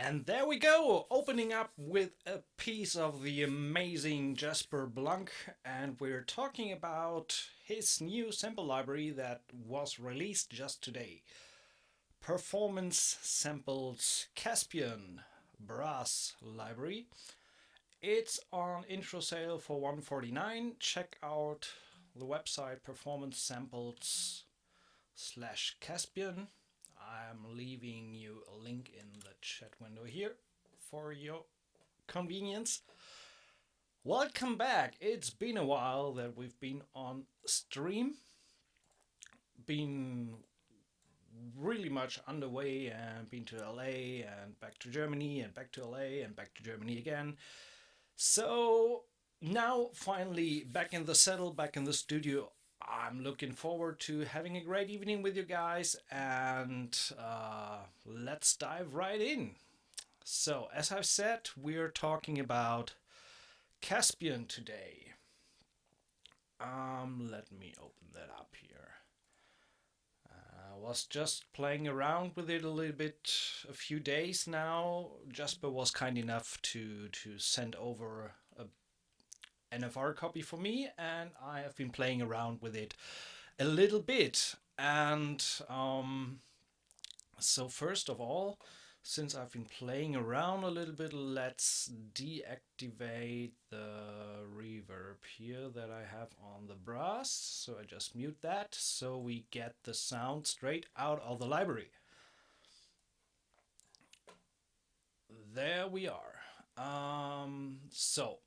And there we go, opening up with a piece of the amazing Jasper Blunk, and we're talking about his new sample library that was released just today. Performancesamples Caspian Brass library. It's on intro sale for $149. Check out the website performancesamples/Caspian. I'm leaving you a link in the chat window here for your convenience. Welcome back. It's been a while that we've been on stream. Been really much underway and been to LA and back to Germany and back to LA and back to Germany again. So now finally back in the saddle, back in the studio. I'm looking forward to having a great evening with you guys, and let's dive right in. So, as I've said, we're talking about Caspian today. Let me open that up here. I was just playing around with it a little bit a few days now. Jasper was kind enough to send over a NFR copy for me, and I have been playing around with it a little bit. And so first of all, since I've been playing around a little bit, let's deactivate the reverb here that I have on the brass. So I just mute that so we get the sound straight out of the library. There we are. So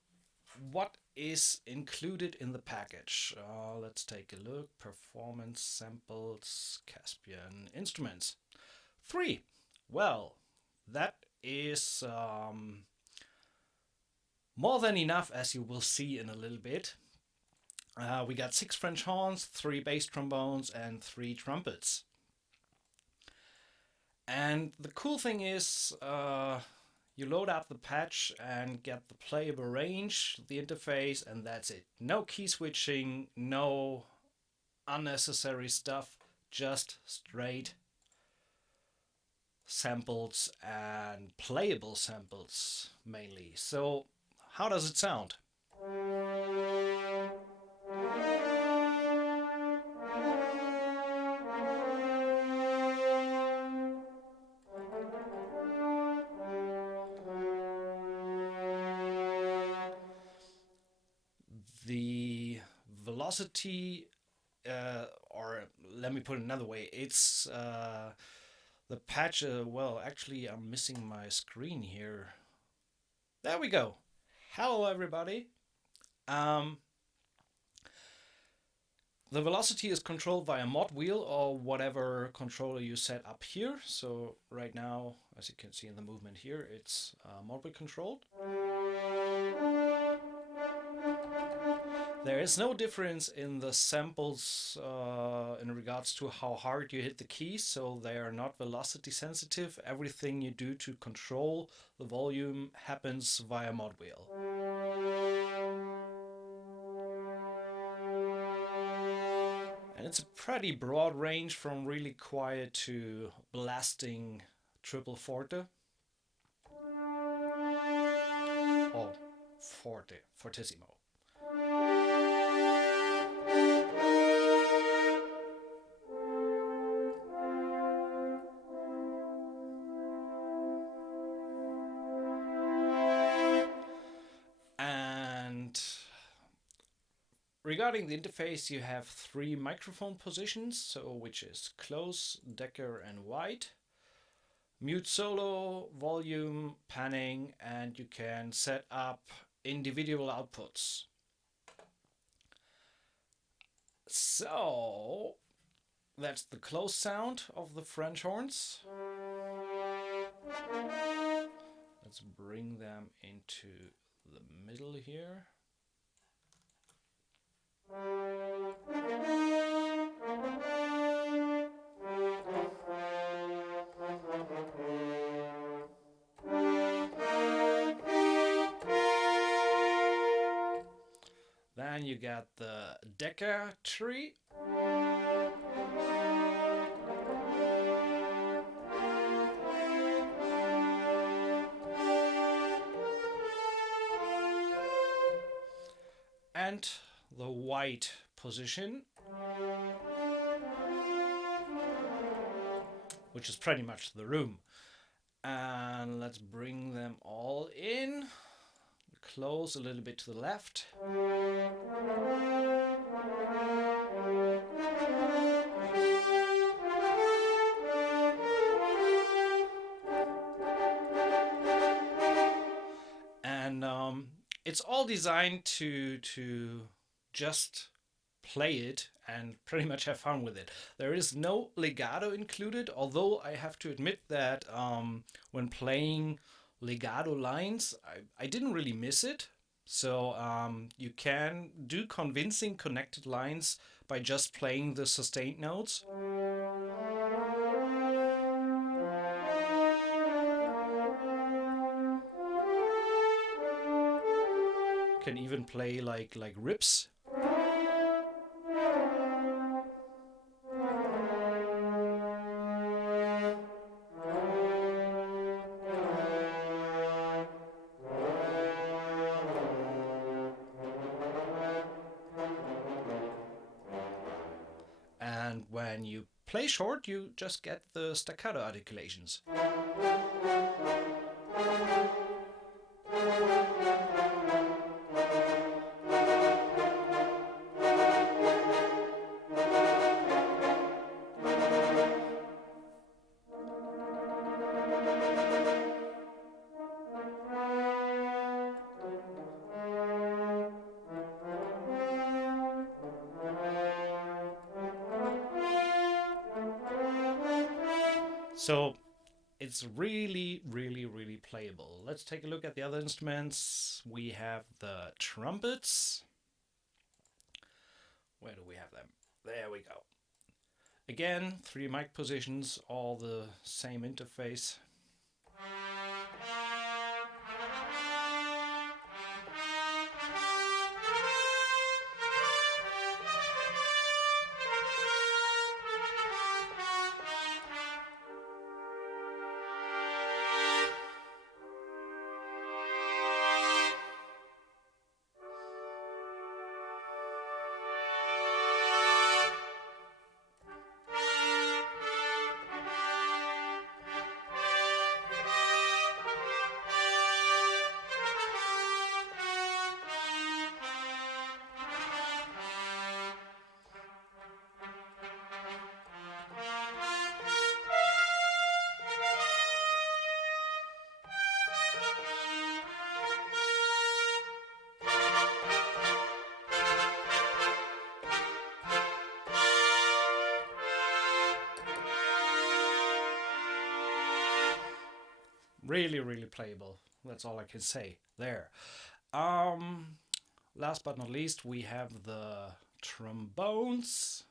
what is included in the package? Let's take a look. Performancesamples, Caspian instruments. 3. Well, that is more than enough, as you will see in a little bit. We got 6 French horns, 3 bass trombones, and 3 trumpets. And the cool thing is, you load up the patch and get the playable range, the interface, and that's it. No key switching, no unnecessary stuff, just straight samples and playable samples mainly. So how does it sound? The velocity, or let me put it another way, it's the patch. Well, actually, I'm missing my screen here. There we go. Hello, everybody. The velocity is controlled by a mod wheel or whatever controller you set up here. So right now, as you can see in the movement here, it's mod wheel controlled. There is no difference in the samples in regards to how hard you hit the keys, so they are not velocity sensitive. Everything you do to control the volume happens via mod wheel. And it's a pretty broad range from really quiet to blasting triple forte. Oh, fortissimo. Regarding the interface, you have 3 microphone positions, so which is close, decker, and wide. Mute solo, volume, panning, and you can set up individual outputs. So that's the close sound of the French horns. Let's bring them into the middle here. Then you got the Decker tree. and the white position, which is pretty much the room. And let's bring them all in, close a little bit to the left. And it's all designed to just play it and pretty much have fun with it. There is no legato included, although I have to admit that when playing legato lines, I didn't really miss it. So you can do convincing connected lines by just playing the sustained notes. Can even play like rips. And when you play short, you just get the staccato articulations. So it's really, really, really playable. Let's take a look at the other instruments. We have the trumpets. Where do we have them? There we go. Again, 3 mic positions, all the same interface. Really, really playable. That's all I can say there. Last but not least, we have the trombones,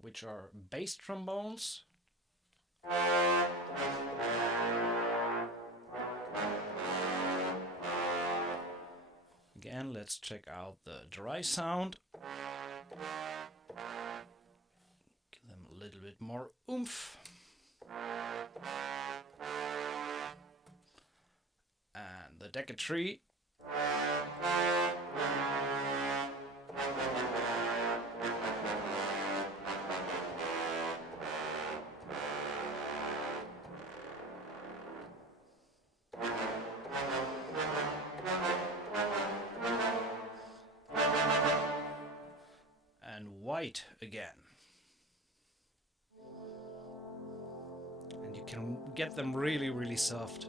which are bass trombones. Again, let's check out the dry sound. Give them a little bit more oomph. And the decatry. And white again. And you can get them really, really soft.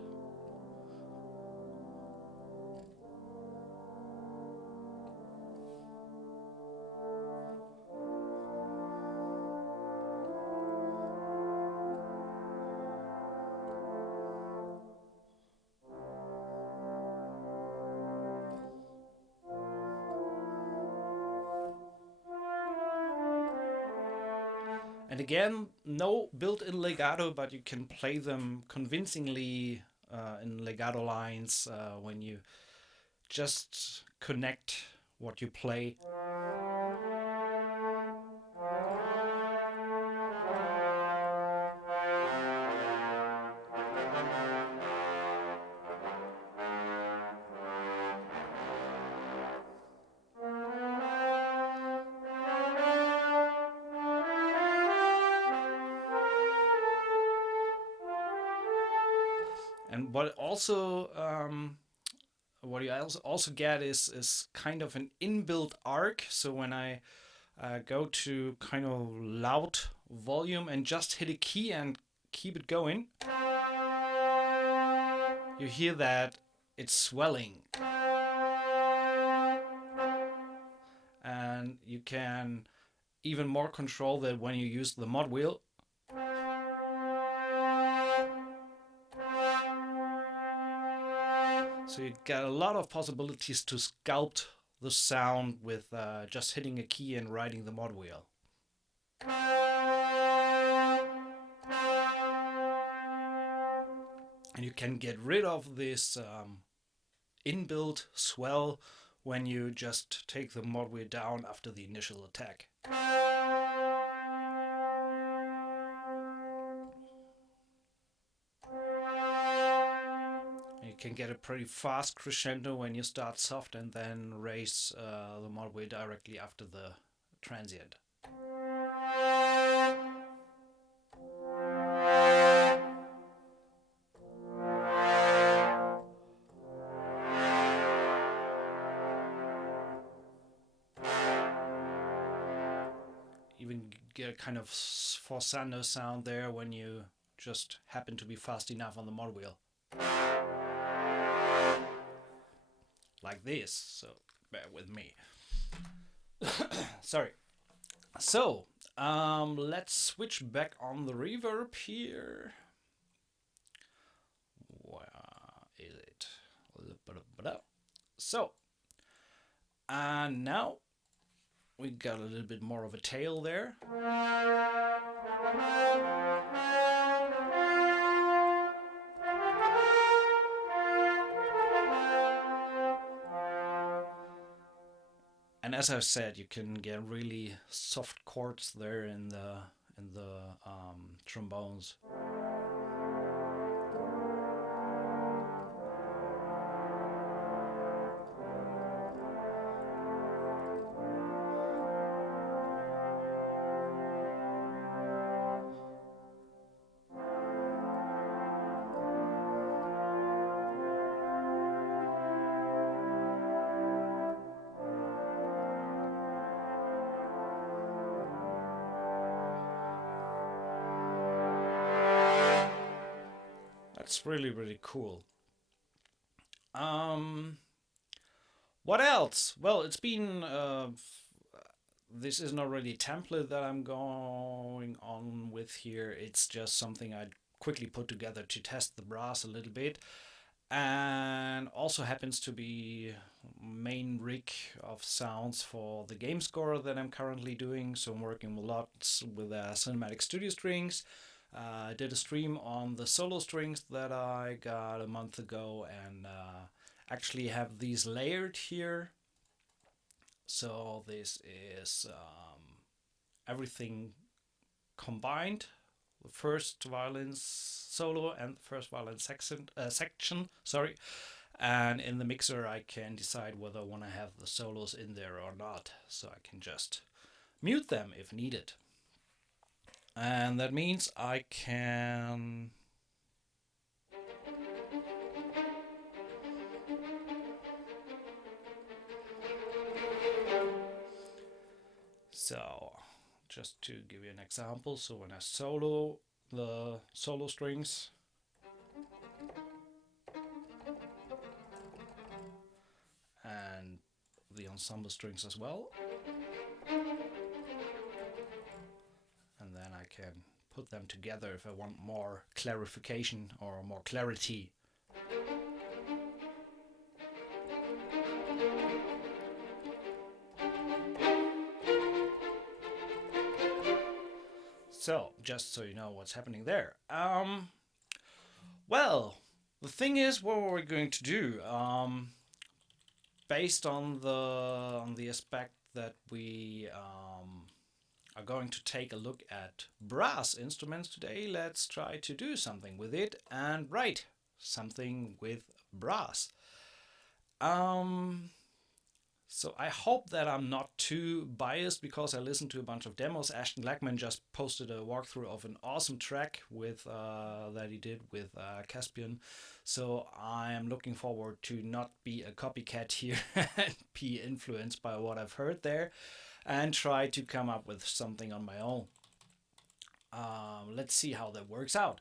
And again, no built-in legato, but you can play them convincingly in legato lines when you just connect what you play. And what you also get is kind of an inbuilt arc. So when I go to kind of loud volume and just hit a key and keep it going, you hear that it's swelling. And you can even more control that when you use the mod wheel. So you get a lot of possibilities to sculpt the sound with just hitting a key and riding the mod wheel. And you can get rid of this inbuilt swell when you just take the mod wheel down after the initial attack. You can get a pretty fast crescendo when you start soft and then raise the mod wheel directly after the transient. Even get a kind of forsando sound there when you just happen to be fast enough on the mod wheel. Like this, so bear with me. Sorry. So, let's switch back on the reverb here. Where is it? So, and now we got a little bit more of a tail there. And as I said, you can get really soft chords there in the trombones. That's really, really cool. What else? Well, it's been this is not really a template that I'm going on with here. It's just something I quickly put together to test the brass a little bit, and also happens to be main rig of sounds for the game score that I'm currently doing. So I'm working lots with cinematic studio strings. I did a stream on the solo strings that I got a month ago, and actually have these layered here. So this is everything combined, the first violin solo and the first violin section, sorry. And in the mixer I can decide whether I want to have the solos in there or not, so I can just mute them if needed. And that means I can so just to give you an example, so when I solo the solo strings, and the ensemble strings as well, and then I can put them together if I want more clarification or more clarity. So, just so you know what's happening there. Well, the thing is, what we're going to do, based on the aspect that we are going to take a look at brass instruments today, let's try to do something with it and write something with brass. So I hope that I'm not too biased because I listened to a bunch of demos. Ashton Lackman just posted a walkthrough of an awesome track with that he did with Caspian. So I am looking forward to not be a copycat here and be influenced by what I've heard there and try to come up with something on my own. Let's see how that works out.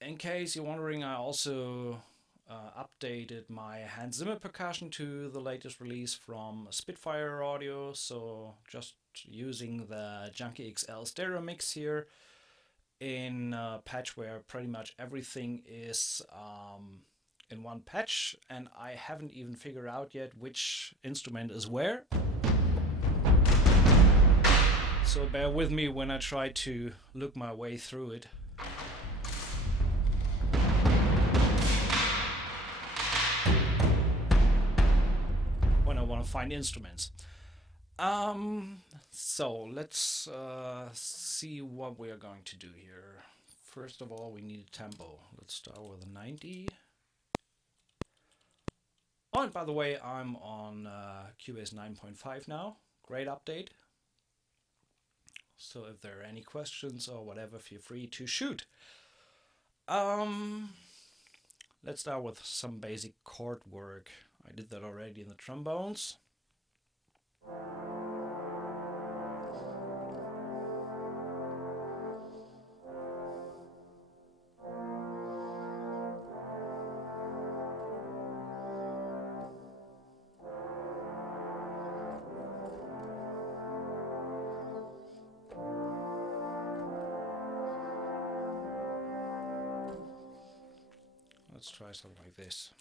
In case you're wondering, I also updated my Hans Zimmer percussion to the latest release from Spitfire Audio, so just using the Junkie XL stereo mix here in a patch where pretty much everything is in one patch, and I haven't even figured out yet which instrument is where. So bear with me when I try to look my way through it. When I want to find instruments. So let's see what we are going to do here. First of all, we need a tempo. Let's start with a 90. Oh, and by the way, I'm on Cubase 9.5 now. Great update. So if there are any questions or whatever, feel free to shoot. Let's start with some basic chord work. I did that already in the trombones. Let's try something like this.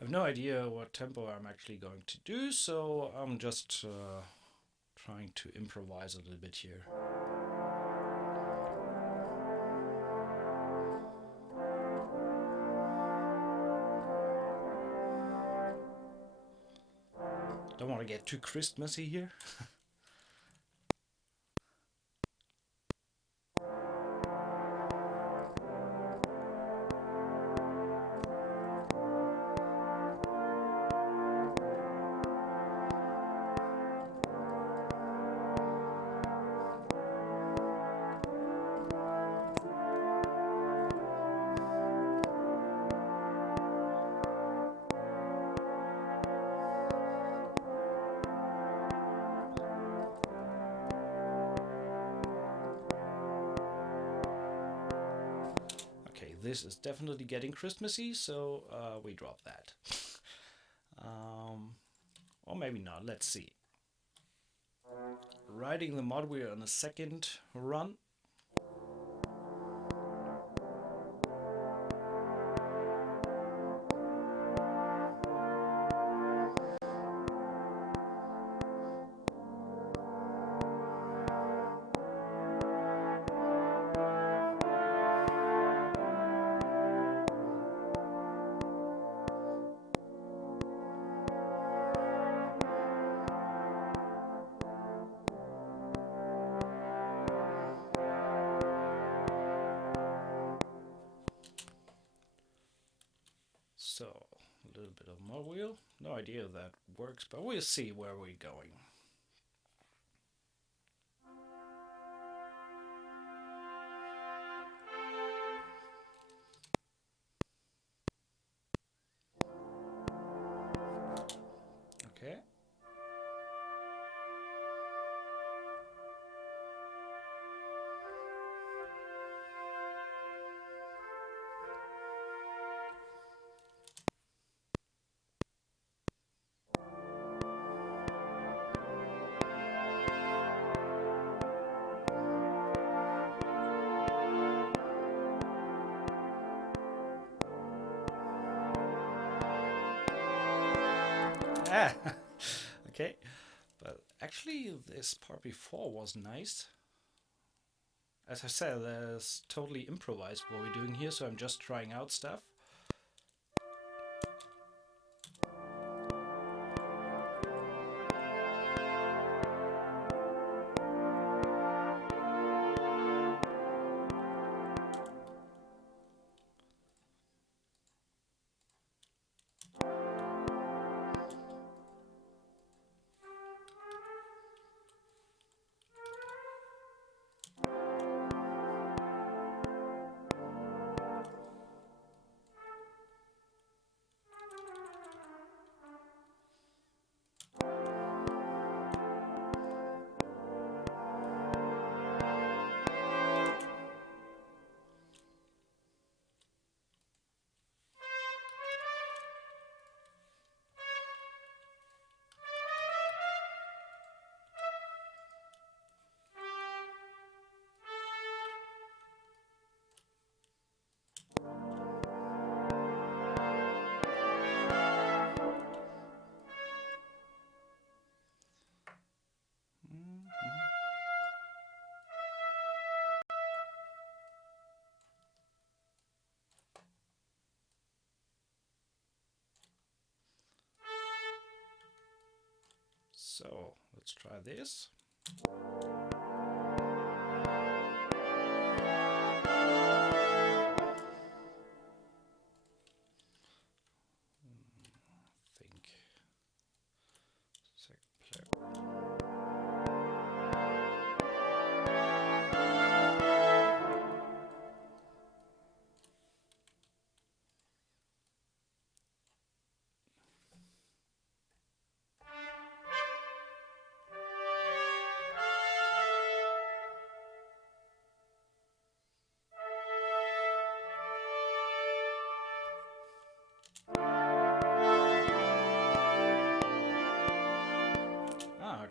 I have no idea what tempo I'm actually going to do, so I'm just trying to improvise a little bit here. Don't want to get too Christmassy here. This is definitely getting Christmassy, so we drop that. Or maybe not, let's see. Writing the mod, we're on a second run. So, a little bit of mod wheel. No idea if that works, but we'll see where we're going. Okay. Okay, but actually this part before was nice. As I said, that's totally improvised what we're doing here, so I'm just trying out stuff. So let's try this. Think second player.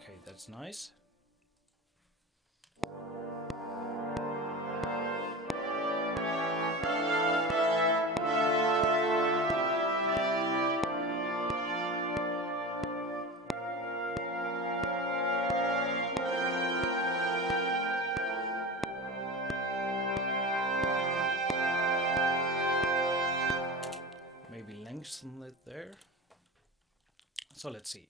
Okay, that's nice. Maybe lengthen it there. So let's see.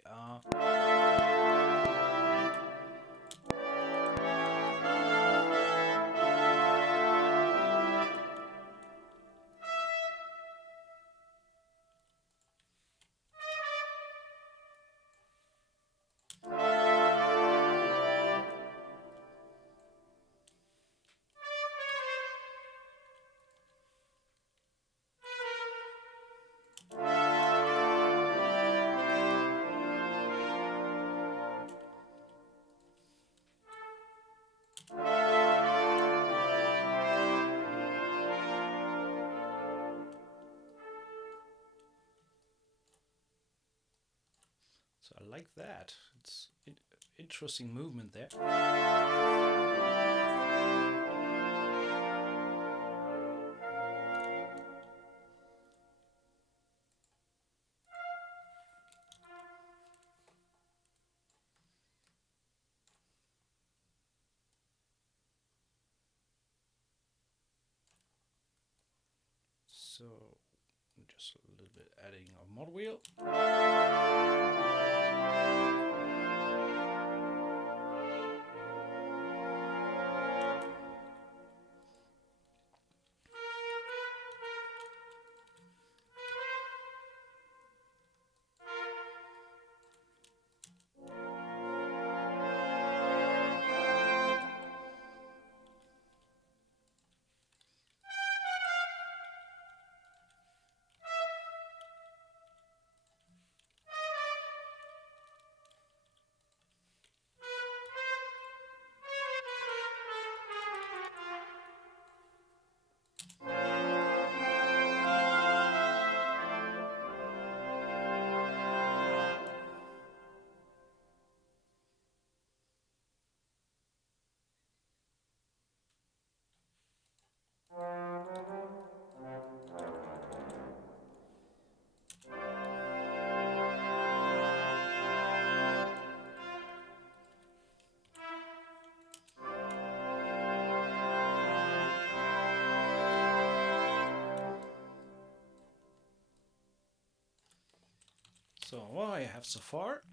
So I like that. It's interesting movement there. So just a little bit adding a mod wheel. So what I have so far.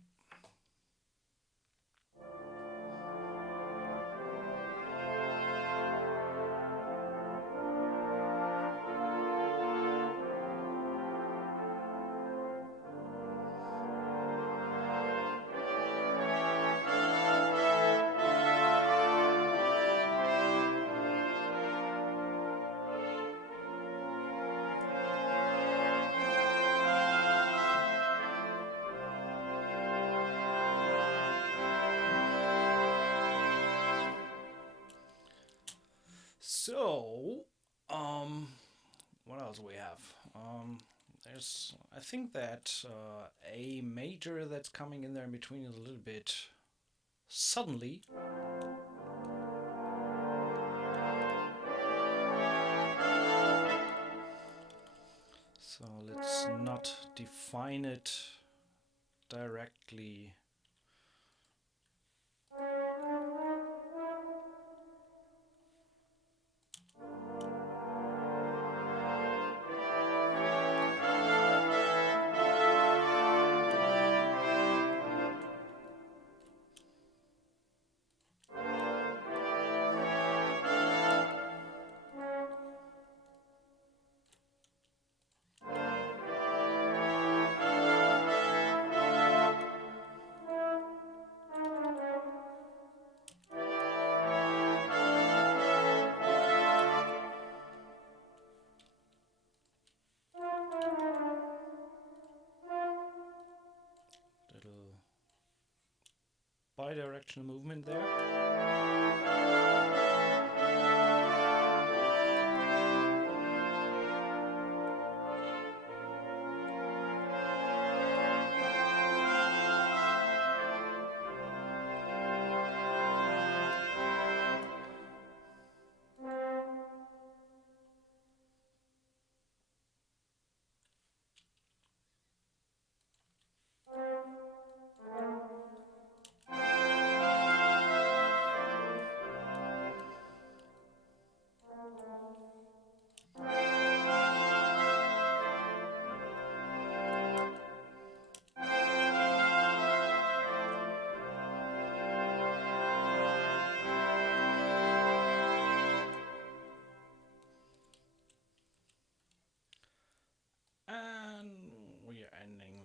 So, what else we have? There's, I think that A major that's coming in there in between is a little bit suddenly. So let's not define it directly. bi-directional movement there.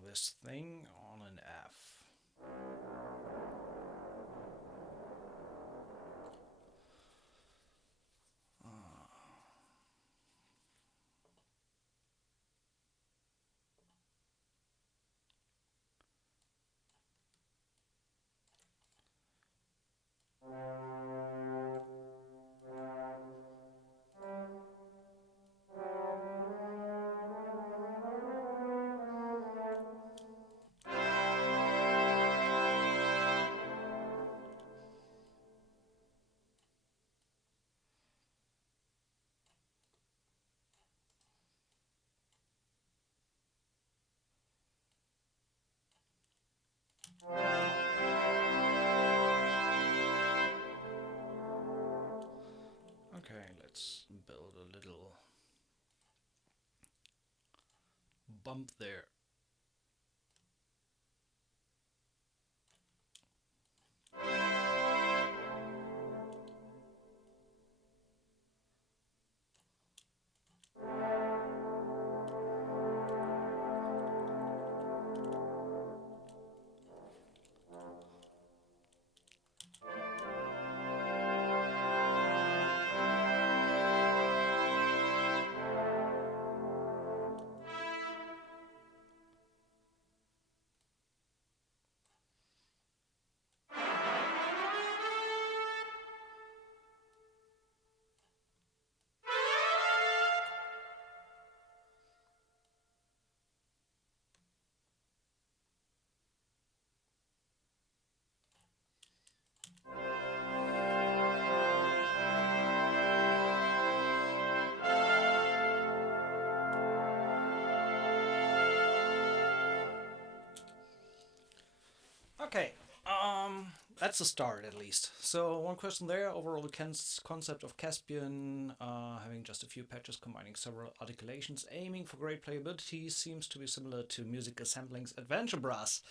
This thing on an F. Okay, let's build a little bump there. Okay, that's a start at least. So one question there, overall concept of Caspian, having just a few patches combining several articulations, aiming for great playability, seems to be similar to Music Assembling's Adventure Brass.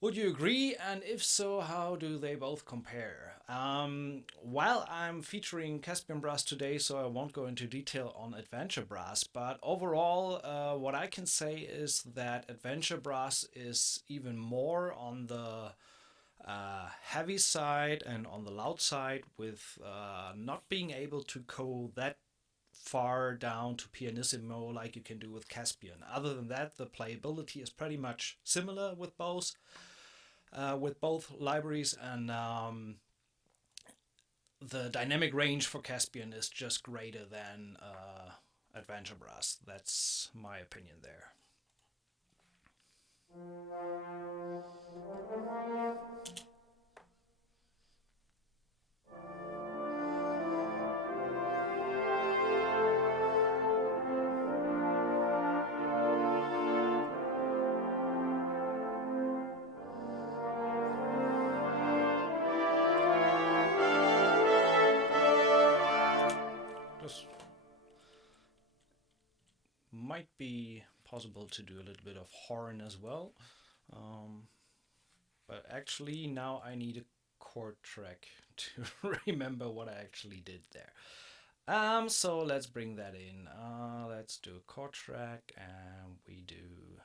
Would you agree? And if so, how do they both compare? While I'm featuring Caspian Brass today, so I won't go into detail on Adventure Brass, but overall, what I can say is that Adventure Brass is even more on the heavy side and on the loud side, with not being able to go that far down to pianissimo like you can do with Caspian. Other than that, the playability is pretty much similar with both libraries, and the dynamic range for Caspian is just greater than Adventure Brass. That's my opinion there. This might be possible to do a little bit of horn as well. But actually now I need a chord track to remember what I actually did there. So let's bring that in. Let's do a chord track, and we do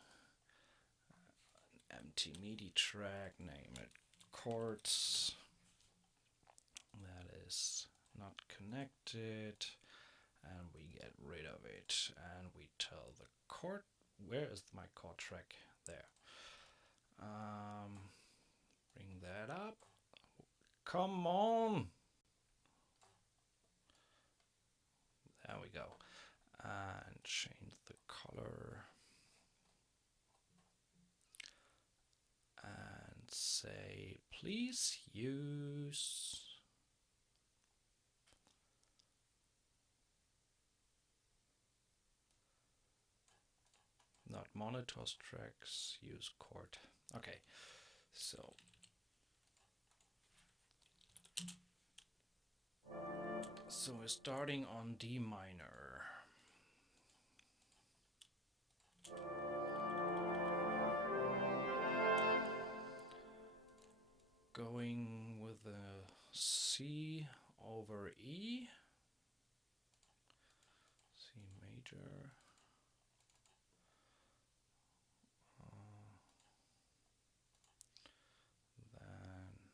an empty MIDI track, name it chords. That is not connected, and we get rid of it, and we tell the chord, where is my chord track? There. Bring that up. Come on. There we go. And change the color. And say, please use not monitors tracks, use chord. Okay, so we're starting on D minor. Going with a C over E, C major, then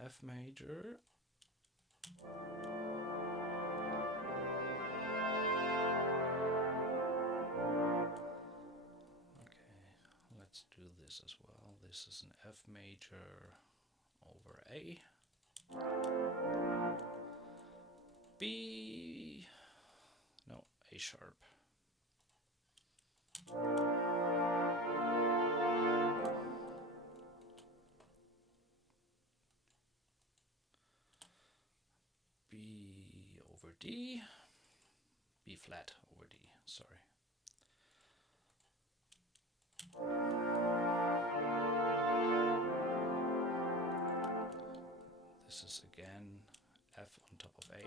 F major, let's do this as well. This is an F major over A. B, no, A sharp. B over D, B flat over D, sorry. This is again F on top of A.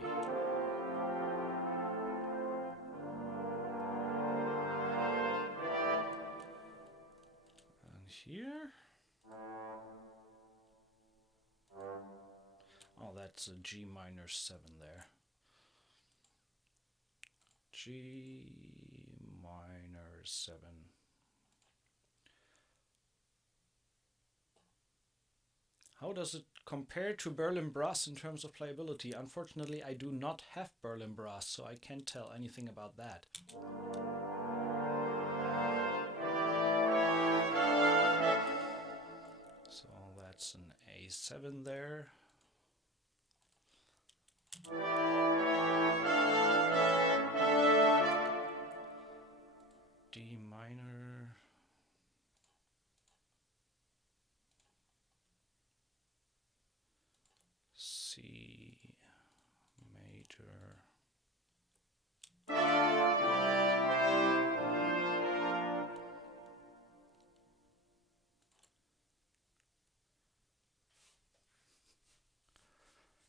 And here, oh, that's a G minor 7 there. G minor 7. How does it compare to Berlin Brass in terms of playability? Unfortunately, I do not have Berlin Brass, so I can't tell anything about that. So that's an A7 there. D minor. C major.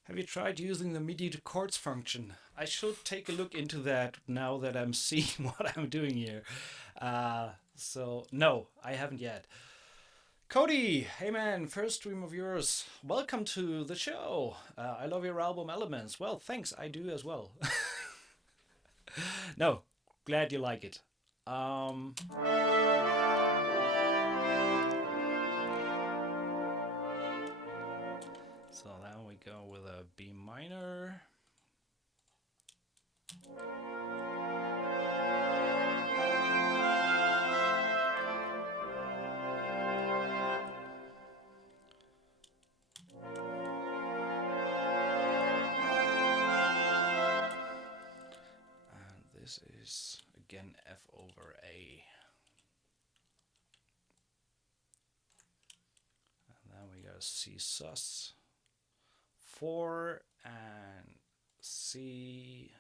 Have you tried using the MIDI to chords function? I should take a look into that now that I'm seeing what I'm doing here. So no, I haven't yet. Cody, hey man, first stream of yours. Welcome to the show. I love your album Elements. Well, thanks, I do as well. No, glad you like it. So now we go with a B minor. This is again F over A. And then we got C sus 4 and C,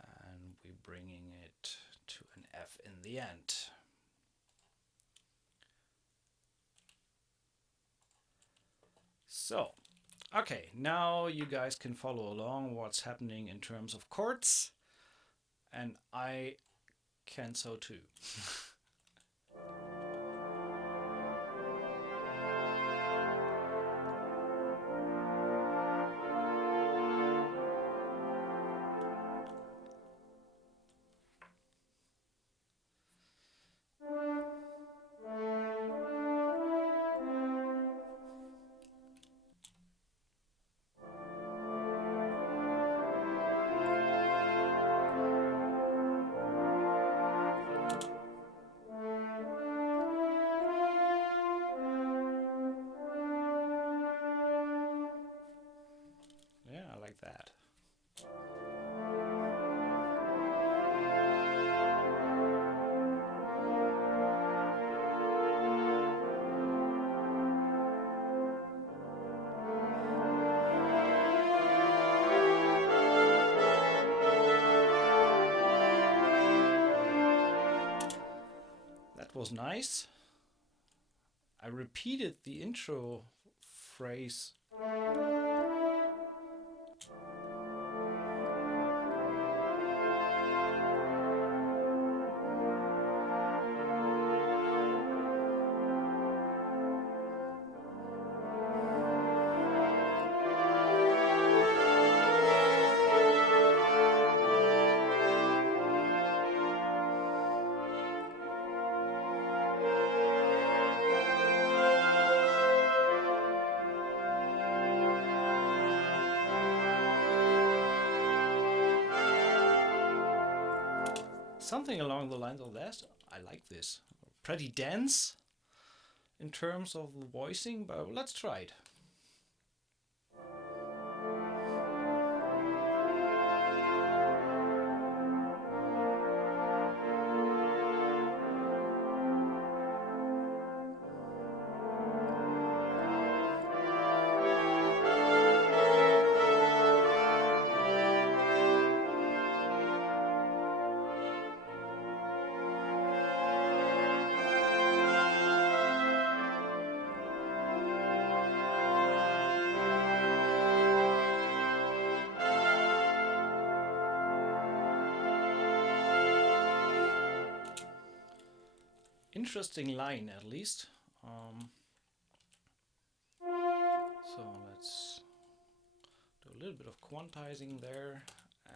and we're bringing it to an F in the end. So okay, now you guys can follow along what's happening in terms of chords, and I can so too. was nice. I repeated the intro phrase. Something along the lines of that. I like this. Pretty dense in terms of the voicing, but let's try it. Interesting line, at least. So let's do a little bit of quantizing there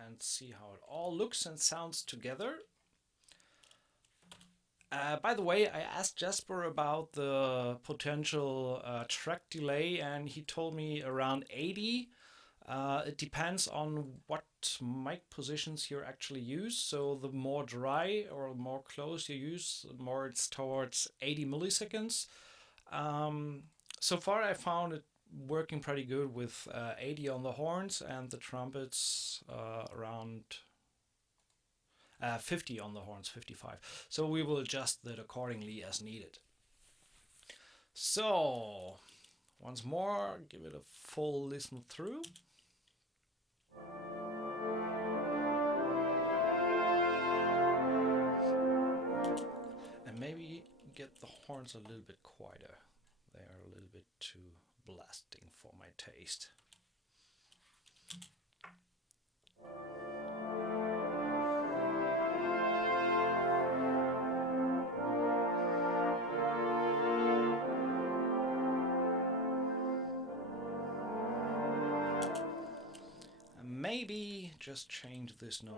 and see how it all looks and sounds together. By the way, I asked Jasper about the potential track delay, and he told me around 80. It depends on what mic positions you actually use. So the more dry or more close you use, the more it's towards 80 milliseconds. So far I found it working pretty good with 80 on the horns and the trumpets around 50 on the horns, 55. So we will adjust that accordingly as needed. So once more, give it a full listen through. And maybe get the horns a little bit quieter. They are a little bit too blasting for my taste. And maybe just change this note.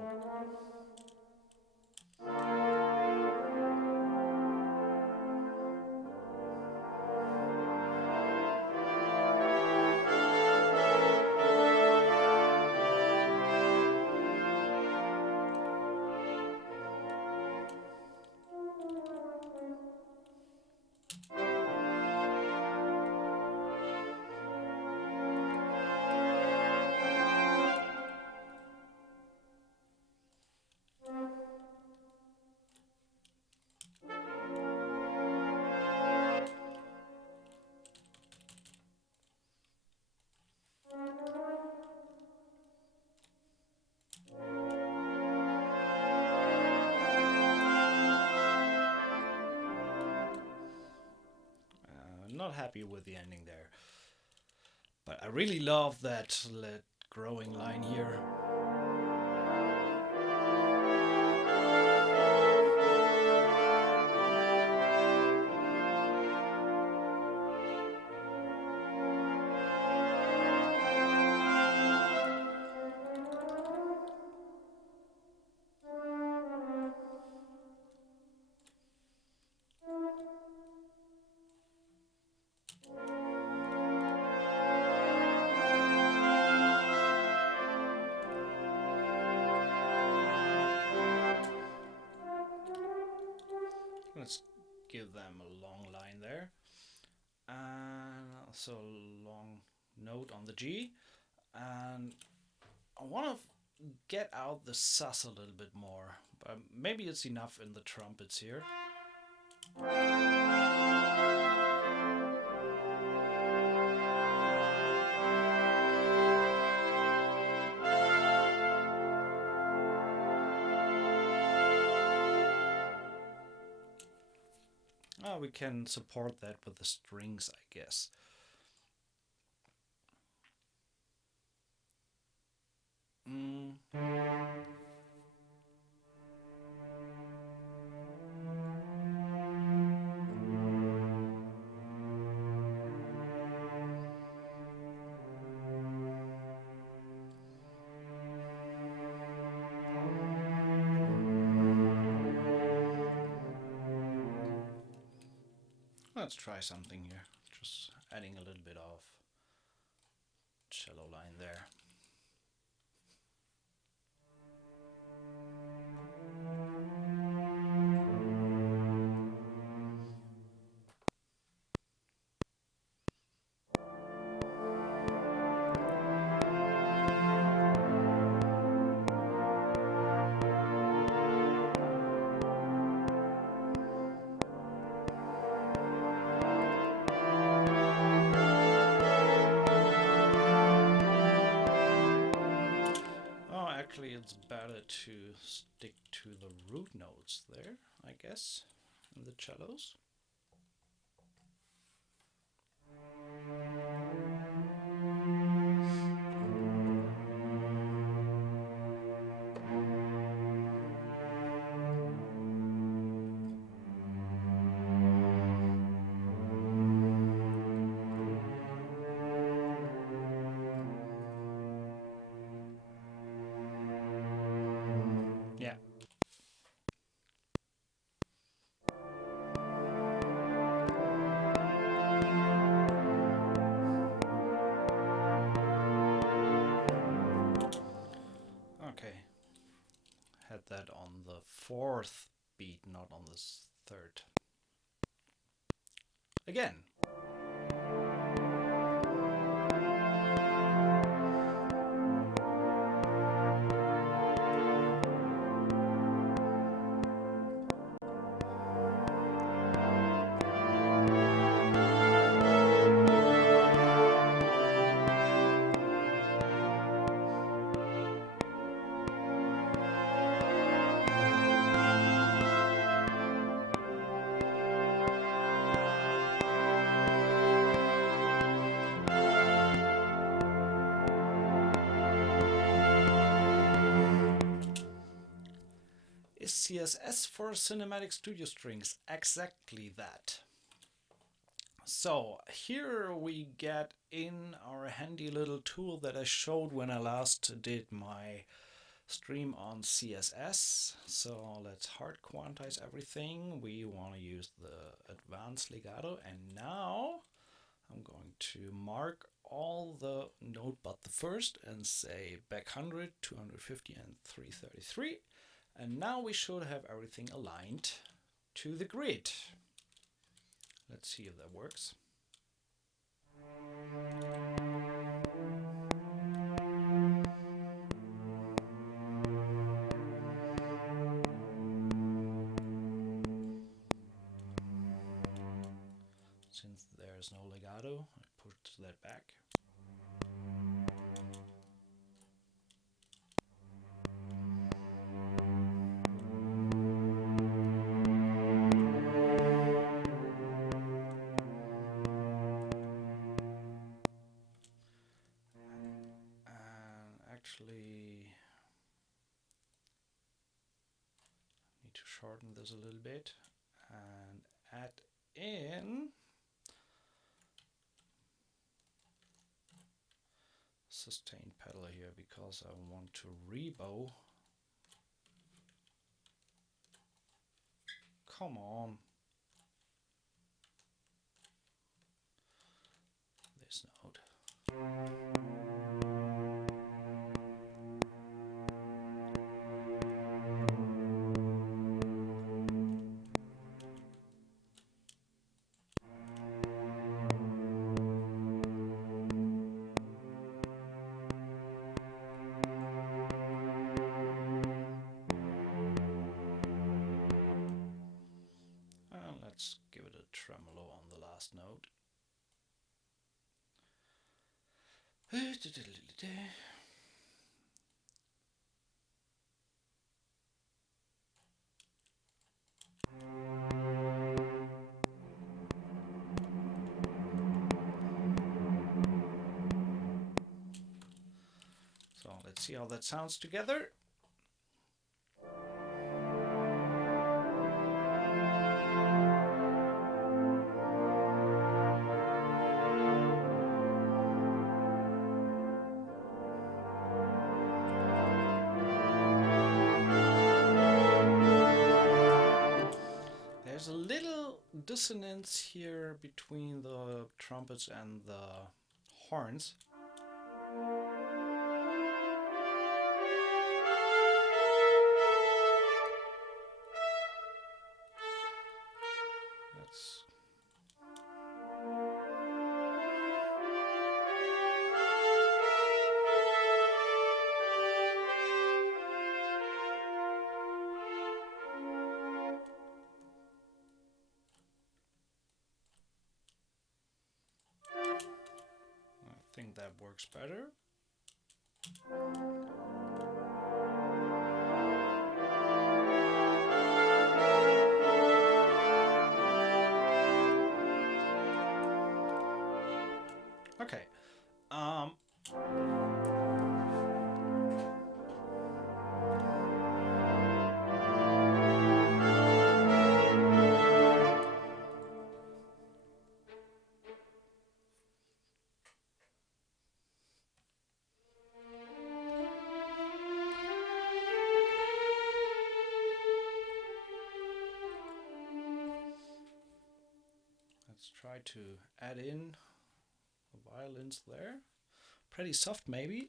Not happy with the ending there, but I really love that growing line here. Let's give them a long line there, and also a long note on the G, and I want to get out the sus a little bit more, but maybe it's enough in the trumpets here. we can support that with the strings, I guess. Let's try something here. Just adding a little bit of cello line there. Actually, it's better to stick to the root notes there, I guess, in the cellos. Yeah. Okay. Had that on the fourth beat, not on the third. Again. Is CSS for cinematic studio strings exactly that? So here we get in our handy little tool that I showed when I last did my stream on CSS. So let's hard quantize everything. We want to use the advanced legato, and now I'm going to mark all the note but the first and say back 100, 250 and 333. And now we should have everything aligned to the grid. Let's see if that works. Since there's no legato, I put that back. Actually need to shorten this a little bit and add in sustain pedal here because I want to rebow. Come on. This note. Let's give it a tremolo on the last note. Let's see how that sounds together. There's a little dissonance here between the trumpets and the horns. That's I think that works better. Okay. Let's try to add in the violins there. Pretty soft, maybe.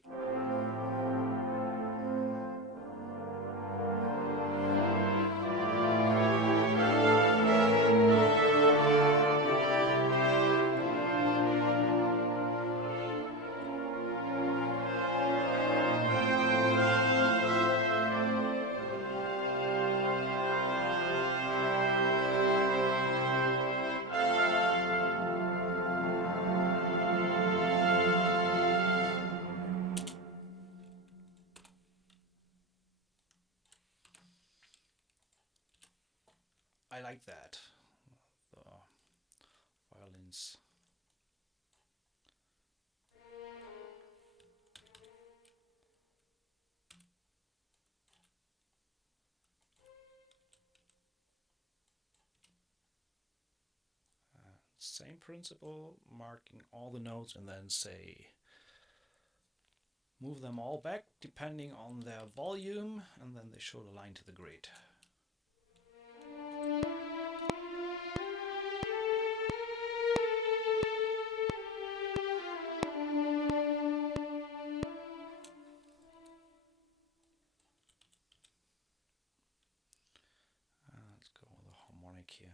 I like that. The violins. Same principle, marking all the notes and then say move them all back depending on their volume, and then they show the line to the grid. Let's go with a harmonic here.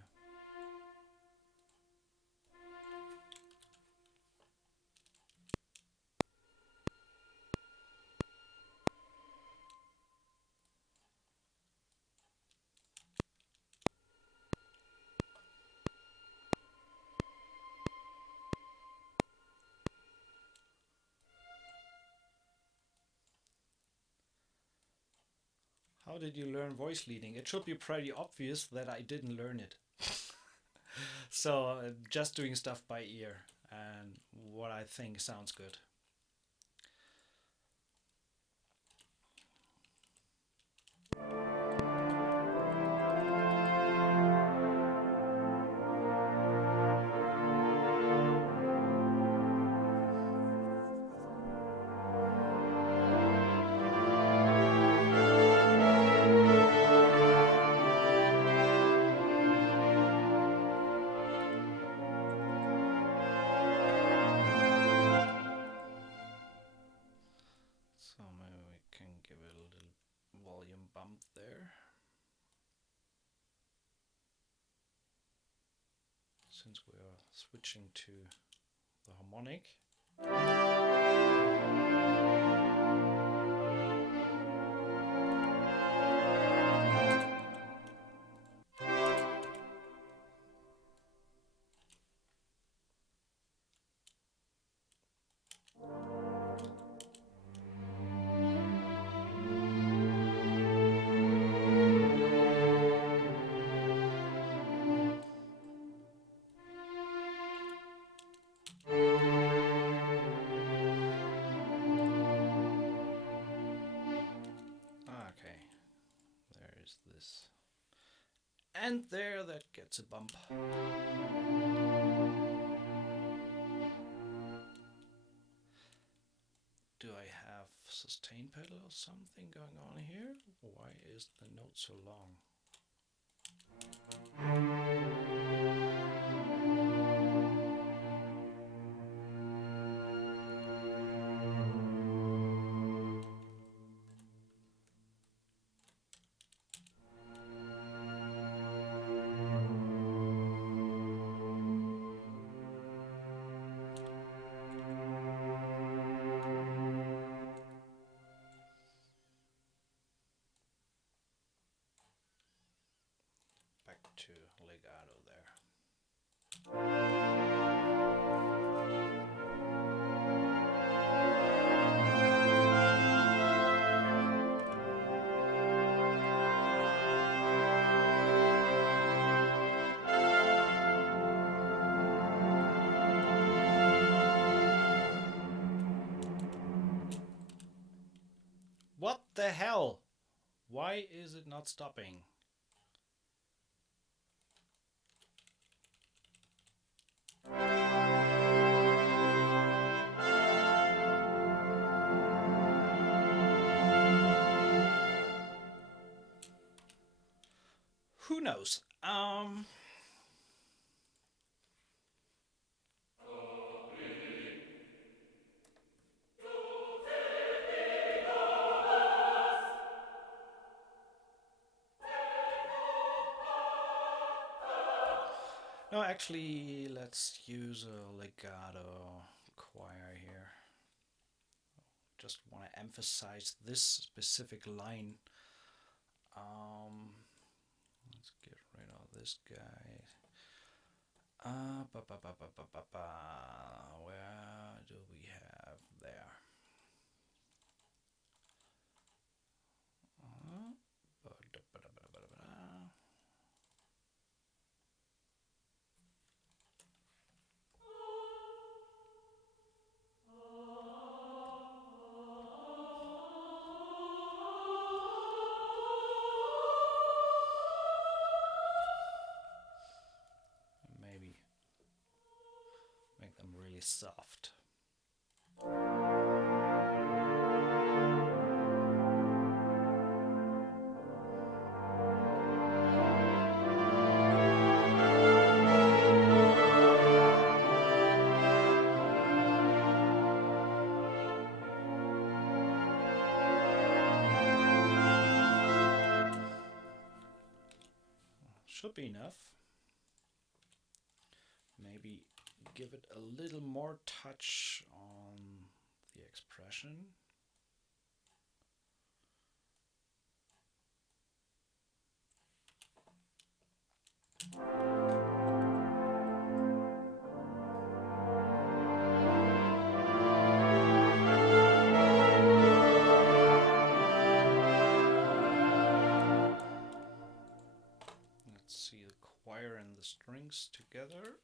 How did you learn voice leading? It should be pretty obvious that I didn't learn it. So just doing stuff by ear and what I think sounds good. So maybe we can give it a little volume bump there. Since we are switching to the harmonic. is this? And there, that gets a bump. Do I have sustain pedal or something going on here? Why is the note so long? Back to legato there. What the hell? Why is it not stopping? Who knows? No, actually, let's use a legato choir here. Just want to emphasize this specific line. Let's get rid of this guy. Where do we have there? Maybe make them really soft. Should be enough. Maybe give it a little more touch on the expression. Let's see the choir and the strings together.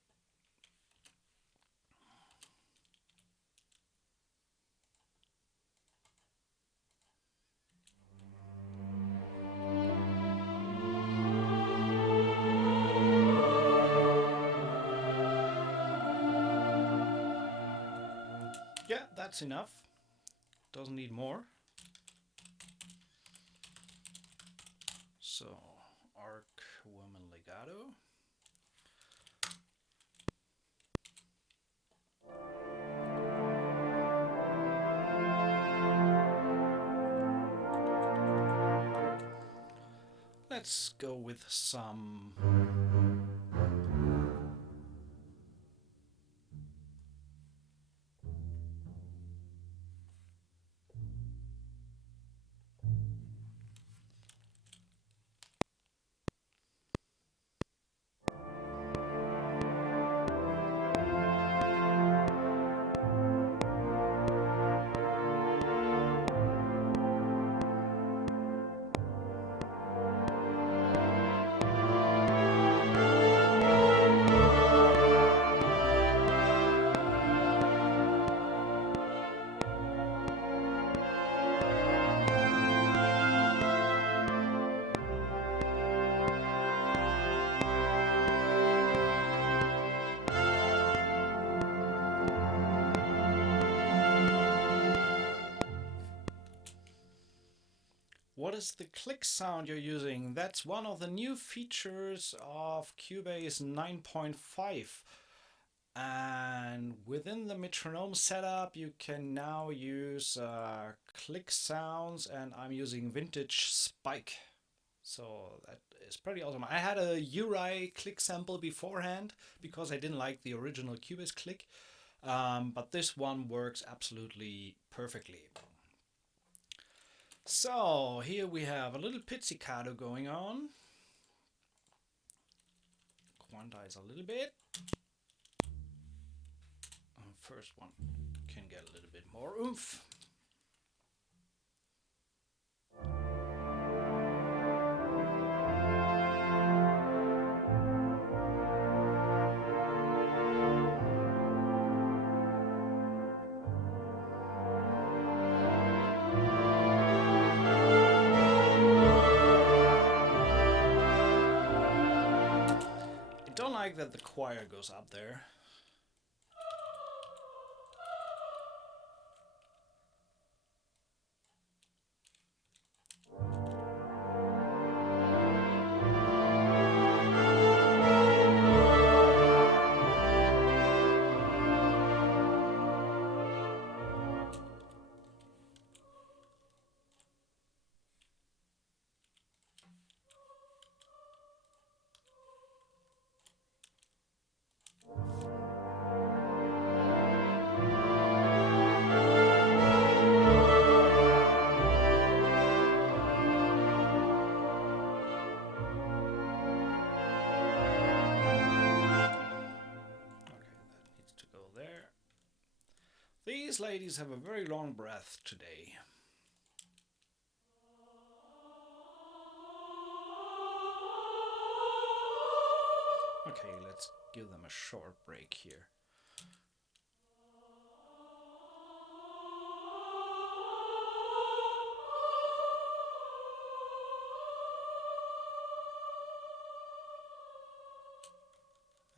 Yeah, that's enough. Doesn't need more. So, arc, woman, legato. Let's go with some is the click sound you're using? That's one of the new features of Cubase 9.5. And within the metronome setup, you can now use click sounds, and I'm using Vintage Spike. So that is pretty awesome. I had a Uri click sample beforehand because I didn't like the original Cubase click, but this one works absolutely perfectly. So here we have a little pizzicato going on. Quantize a little bit. First one can get a little bit more oomph. I don't like that the choir goes up there. These ladies have a very long breath today. Okay, let's give them a short break here.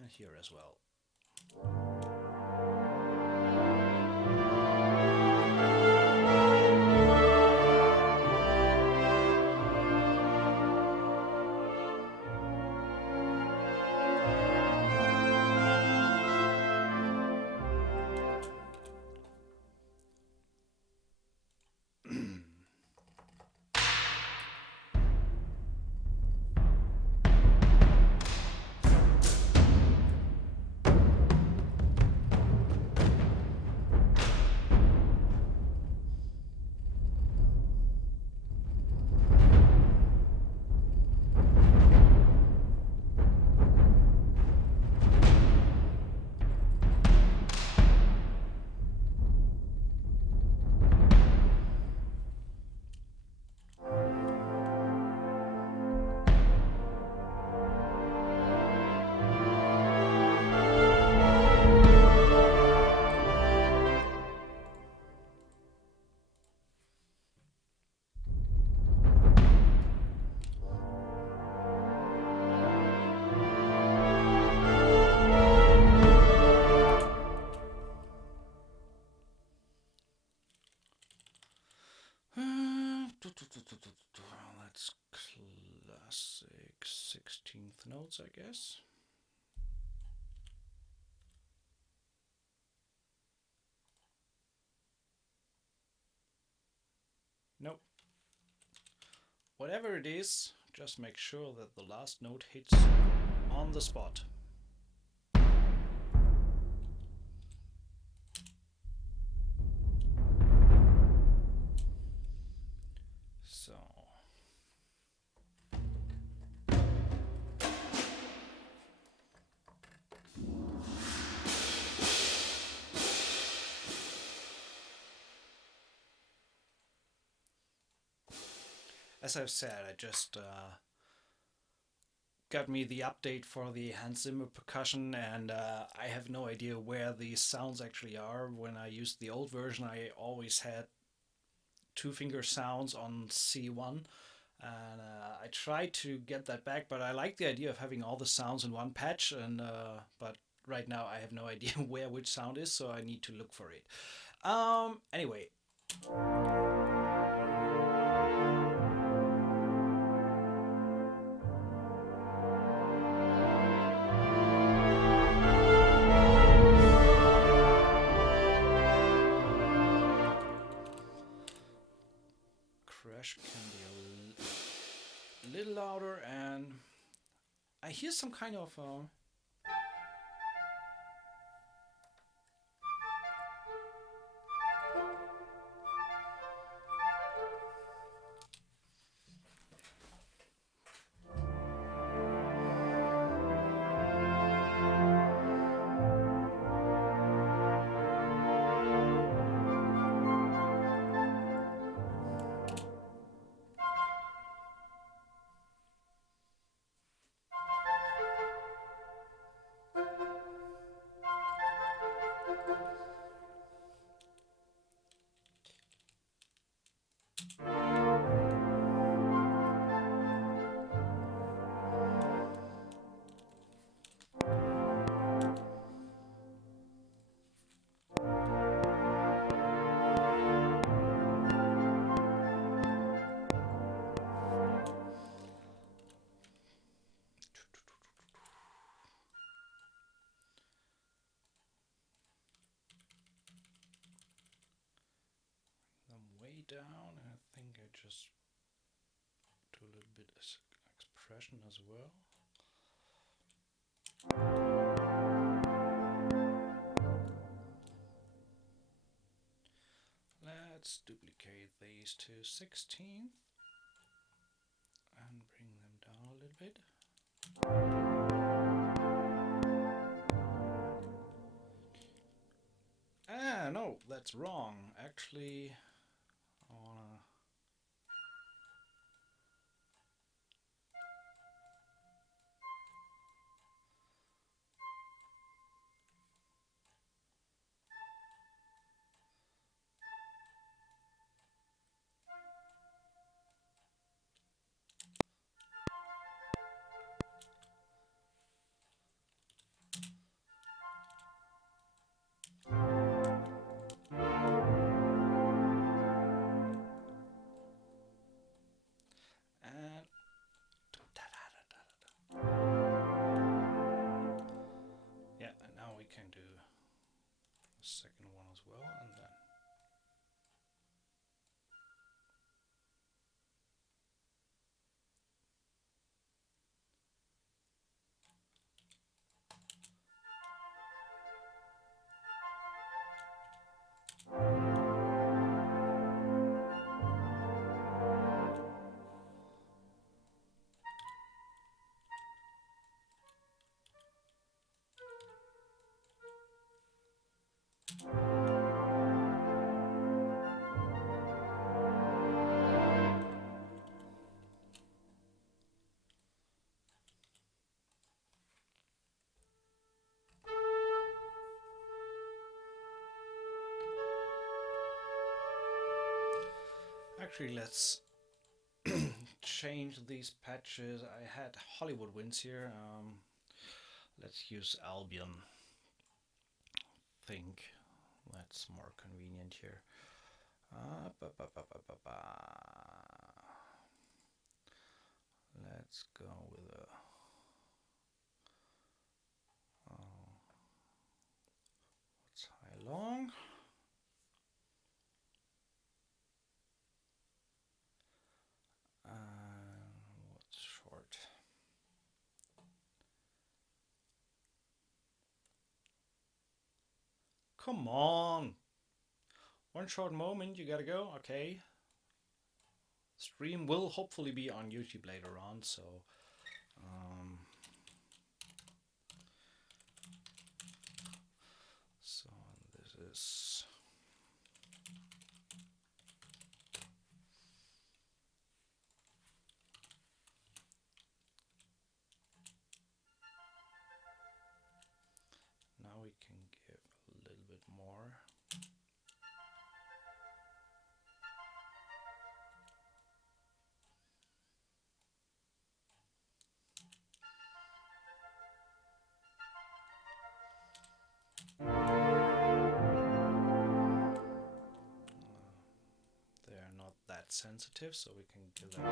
And here as well. That's classic 16th notes, I guess. Nope. Whatever it is, just make sure that the last note hits on the spot. So. As I've said, I just got me the update for the Hans Zimmer percussion, and I have no idea where these sounds actually are. When I used the old version, I always had two-finger sounds on C1, and I tried to get that back, but I like the idea of having all the sounds in one patch, and but right now I have no idea where which sound is, so I need to look for it. Anyway. I hear some kind of way down. I think I just do a little bit of expression as well. Let's duplicate these to 16th and bring them down a little bit. Ah, no, that's wrong. Actually, I wanna yeah, and now we can do the second one as well, and then actually let's change these patches. I had Hollywood winds here. Let's use Albion. Think that's more convenient here. Let's go with a what's high long. What's short? Come on! One short moment, you gotta go. Okay. Stream will hopefully be on YouTube later on, so so this is now we can give a little bit more. They're not that sensitive, so we can give them.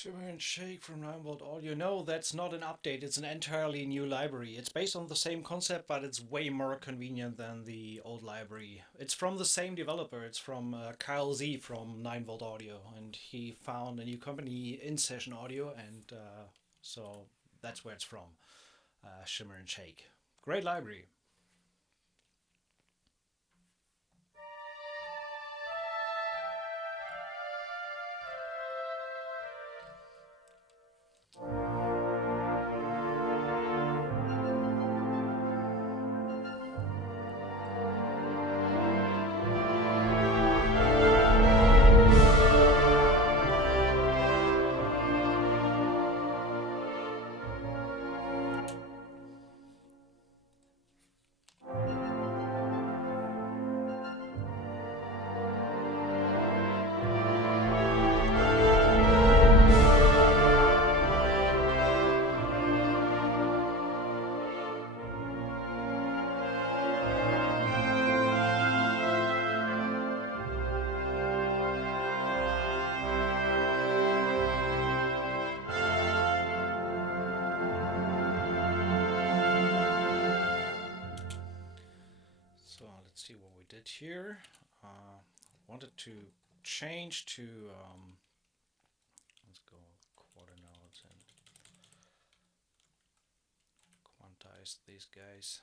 Shimmer and Shake from 9-volt audio. No, that's not an update. It's an entirely new library. It's based on the same concept, but it's way more convenient than the old library. It's from the same developer. It's from Kyle Z from 9-volt audio, and he found a new company, In Session Audio, and so that's where it's from. Shimmer and Shake. Great library. See what we did here. Wanted to change to let's go quarter notes and quantize these guys.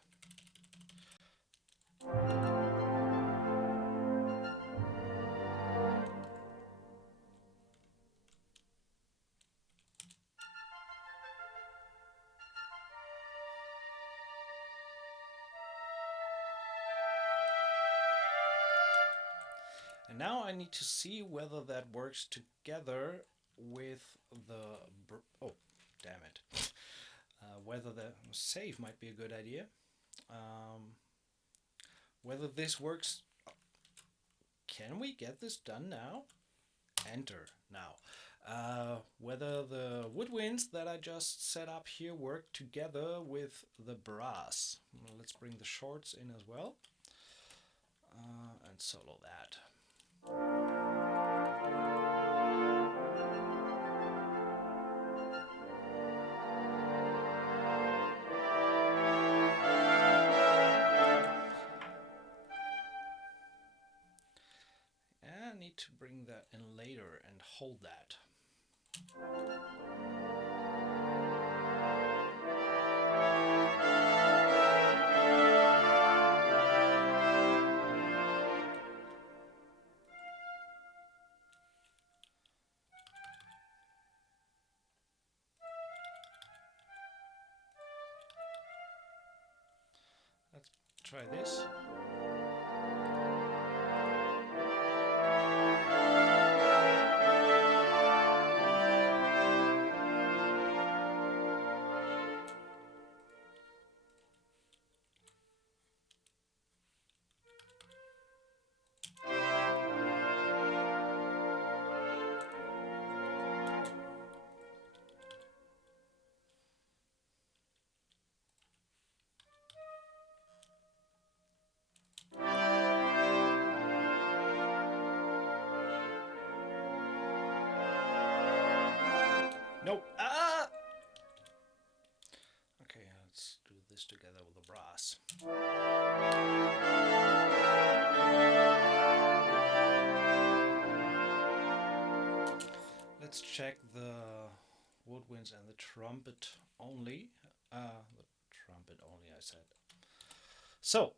And now I need to see whether that works together with the... oh, damn it. Whether the save might be a good idea. Whether this works... Can we get this done now? Enter now. Whether the woodwinds that I just set up here work together with the brass. Let's bring the shorts in as well. And solo that. I need to bring that in later and hold that. Let's try this. Nope. Ah! Okay, let's do this together with the brass. Let's check the woodwinds and the trumpet only. The trumpet only, I said. So.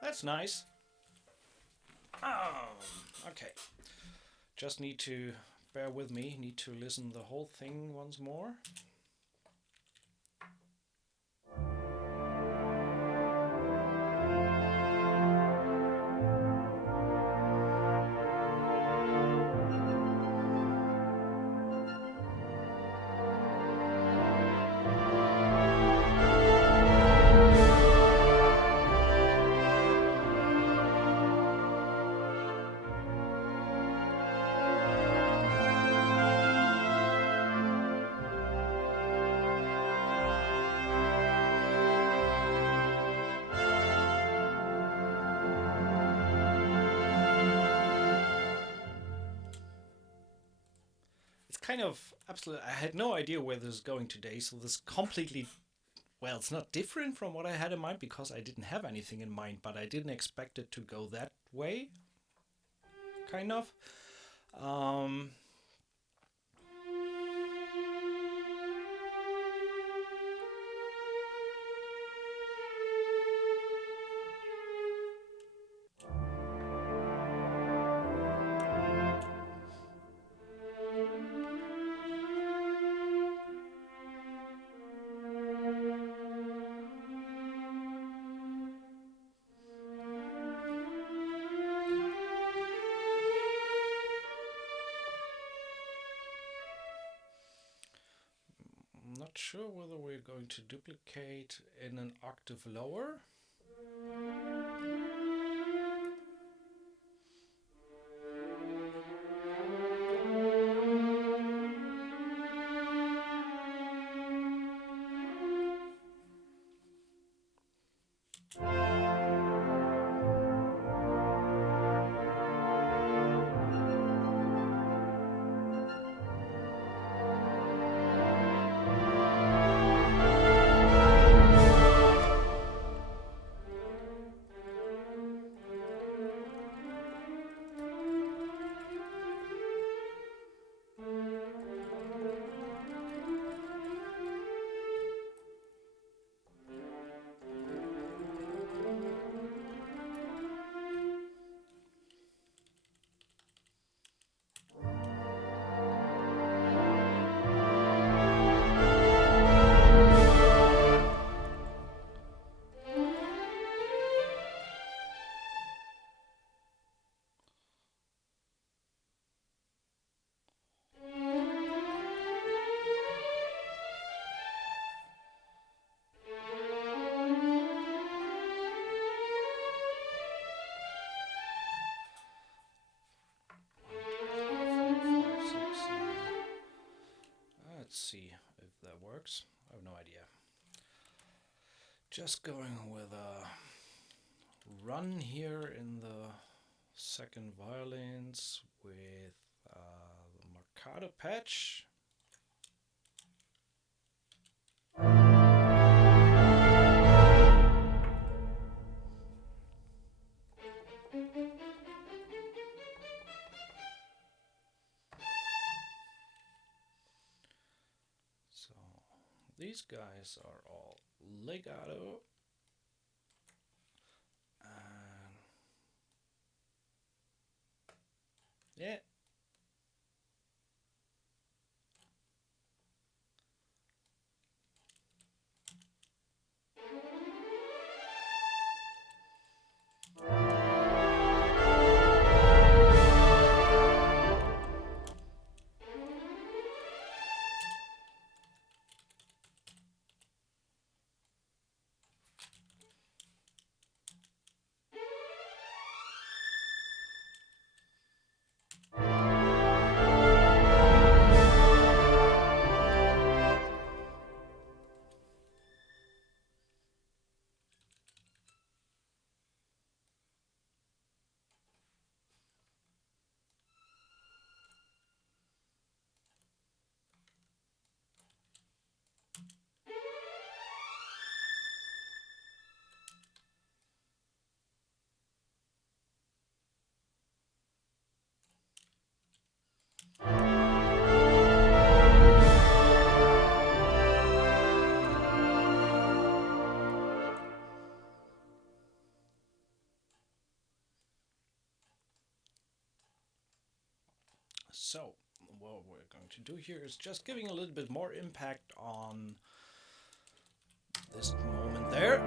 That's nice. Okay. Just need to bear with me. Need to listen the whole thing once more. kind of absolutely, I had no idea where this is going today, so this completely, well, it's not different from what I had in mind because I didn't have anything in mind, but I didn't expect it to go that way, kind of. Um, I'm not sure whether we're going to duplicate in an octave lower. Let's see if that works. I have no idea. Just going with a run here in the second violins with the Marcato patch. So these guys are all legato. And yeah. So what we're going to do here is just giving a little bit more impact on this moment there.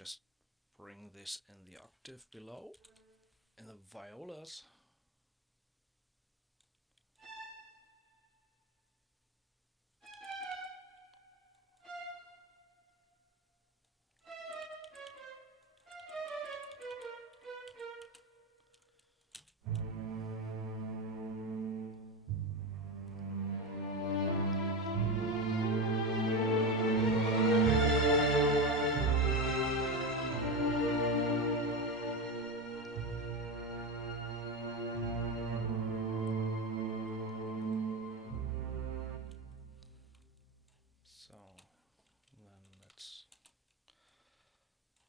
just bring this in the octave below, in the violas.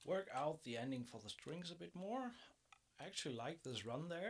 Work out the ending for the strings a bit more. I actually like this run there.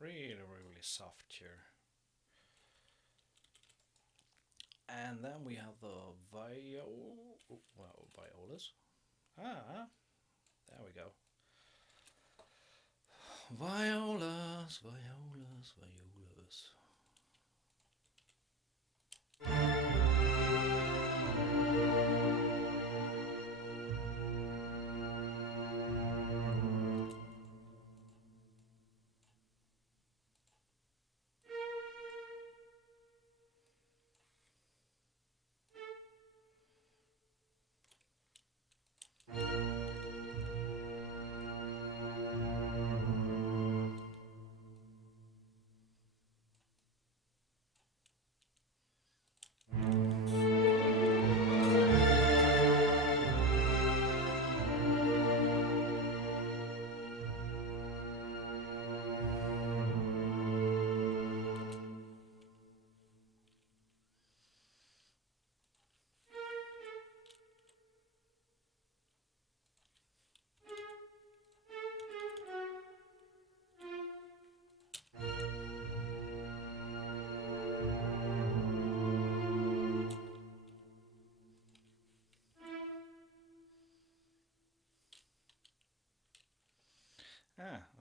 Really, really soft here. And then we have the violas. There we go. Violas, violas, violas.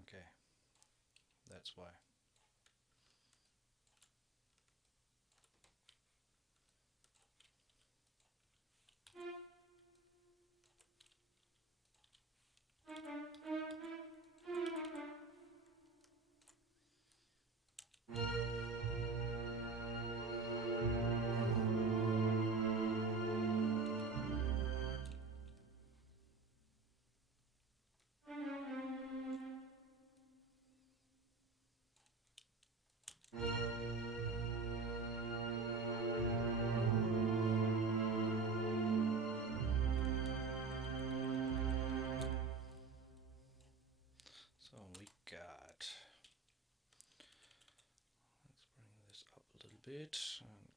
Okay. That's why. So we got, let's bring this up a little bit and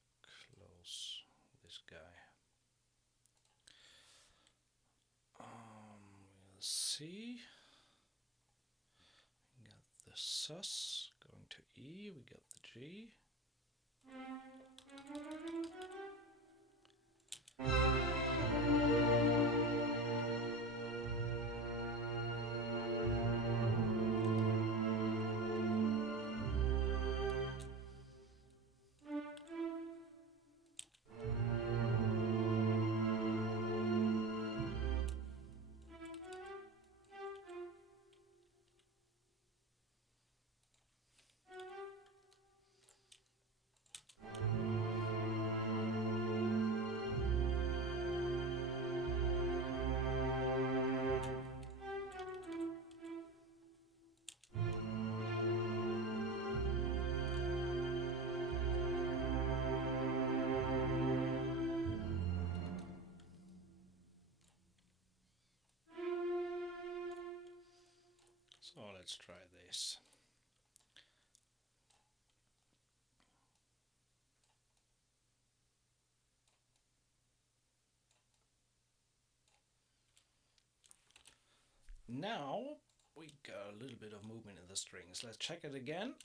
close this guy. We'll see. We got the sus going to E, we got the G. let's try this. Now we got a little bit of movement in the strings. Let's check it again.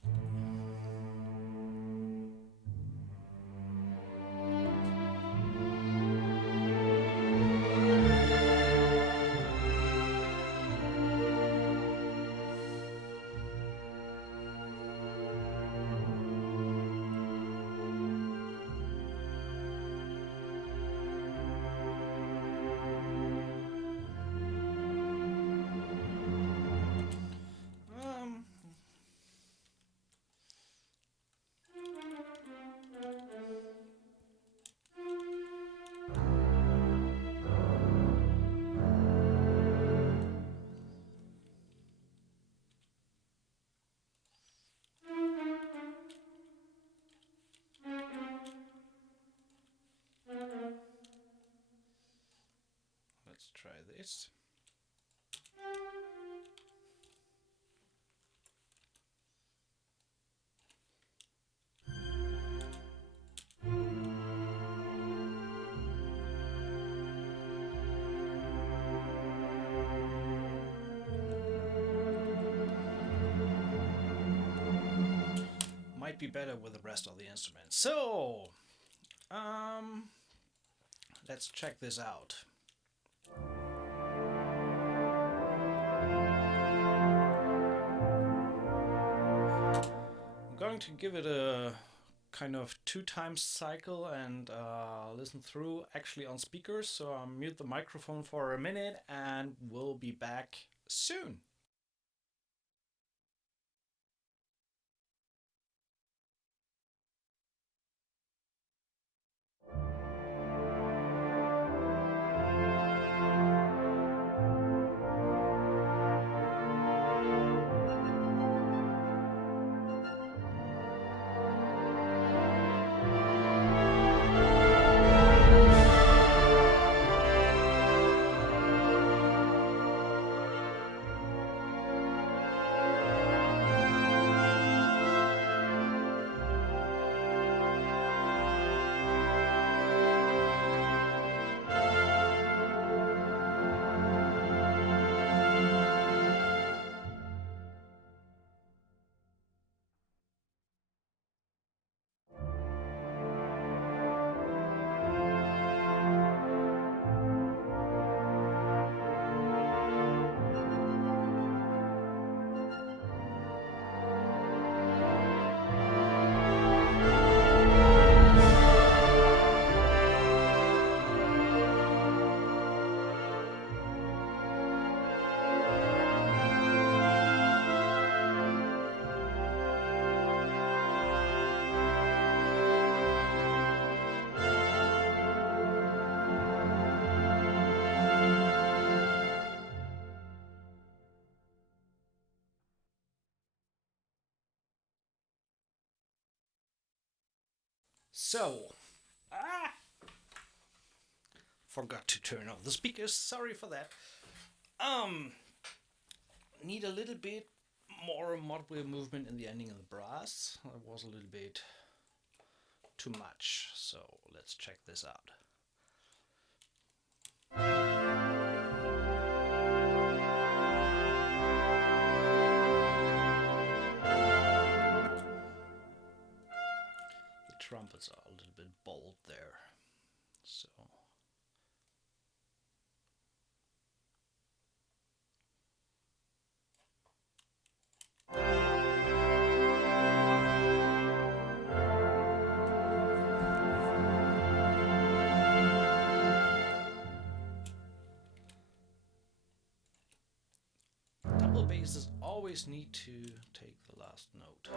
Let's try this. Might be better with the rest of the instruments. So, let's check this out. I'm going to give it a kind of 2-time cycle and listen through actually on speakers. So I'll mute the microphone for a minute and we'll be back soon. So, forgot to turn off the speakers, sorry for that. Need a little bit more mod wheel movement in the ending of the brass. That was a little bit too much, so let's check this out. The trumpets are a little bit bold there, so. Double basses always need to take the last note.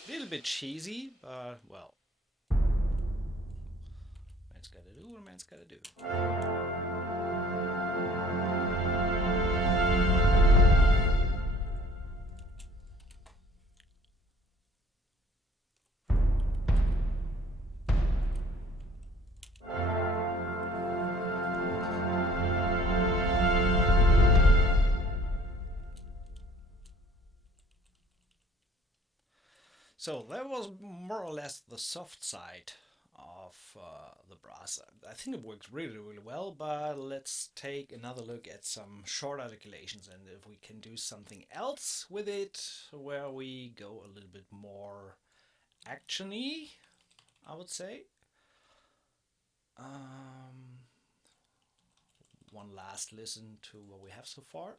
A little bit cheesy, but well, man's gotta do what a man's gotta do. So that was more or less the soft side of the brass. I think it works really, really well, but let's take another look at some short articulations and if we can do something else with it where we go a little bit more action-y, I would say. One last listen to what we have so far.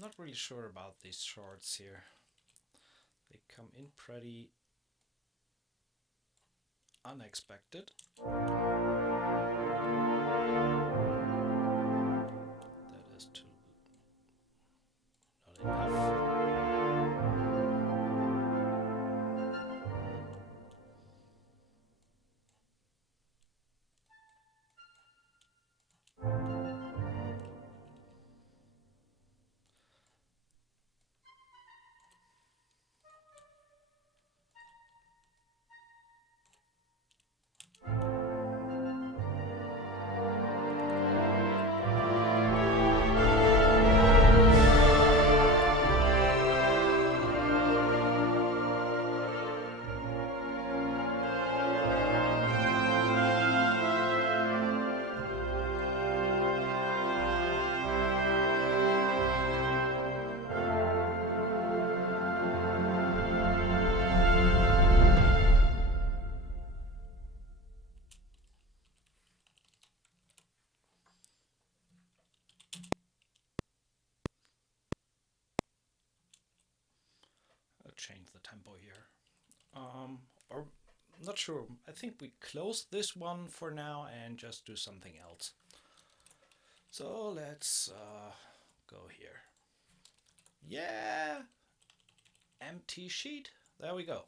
Not really sure about these shorts here. They come in pretty unexpected. That is too not enough. Change the tempo here, or not sure. I think we close this one for now and just do something else. So let's go here. Yeah, empty sheet. There we go.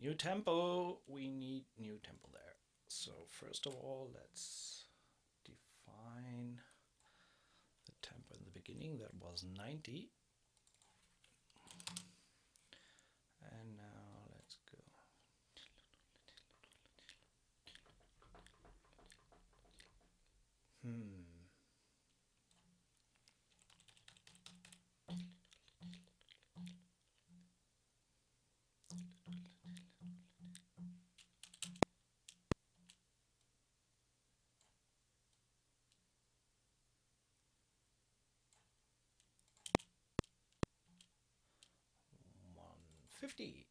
New tempo, we need new tempo there. So first of all, let's define the tempo in the beginning. That was 90. And now let's go. $150.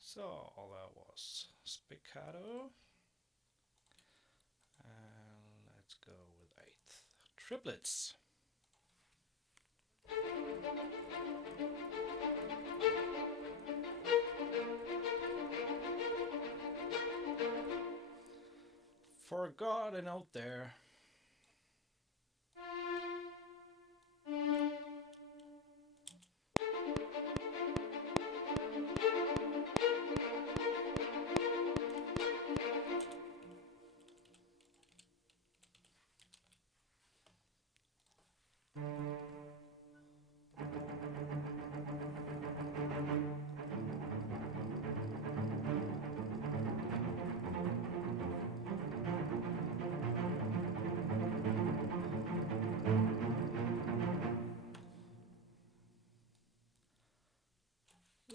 So that was spiccato. And let's go with eighth. Triplets. Forgot a note there.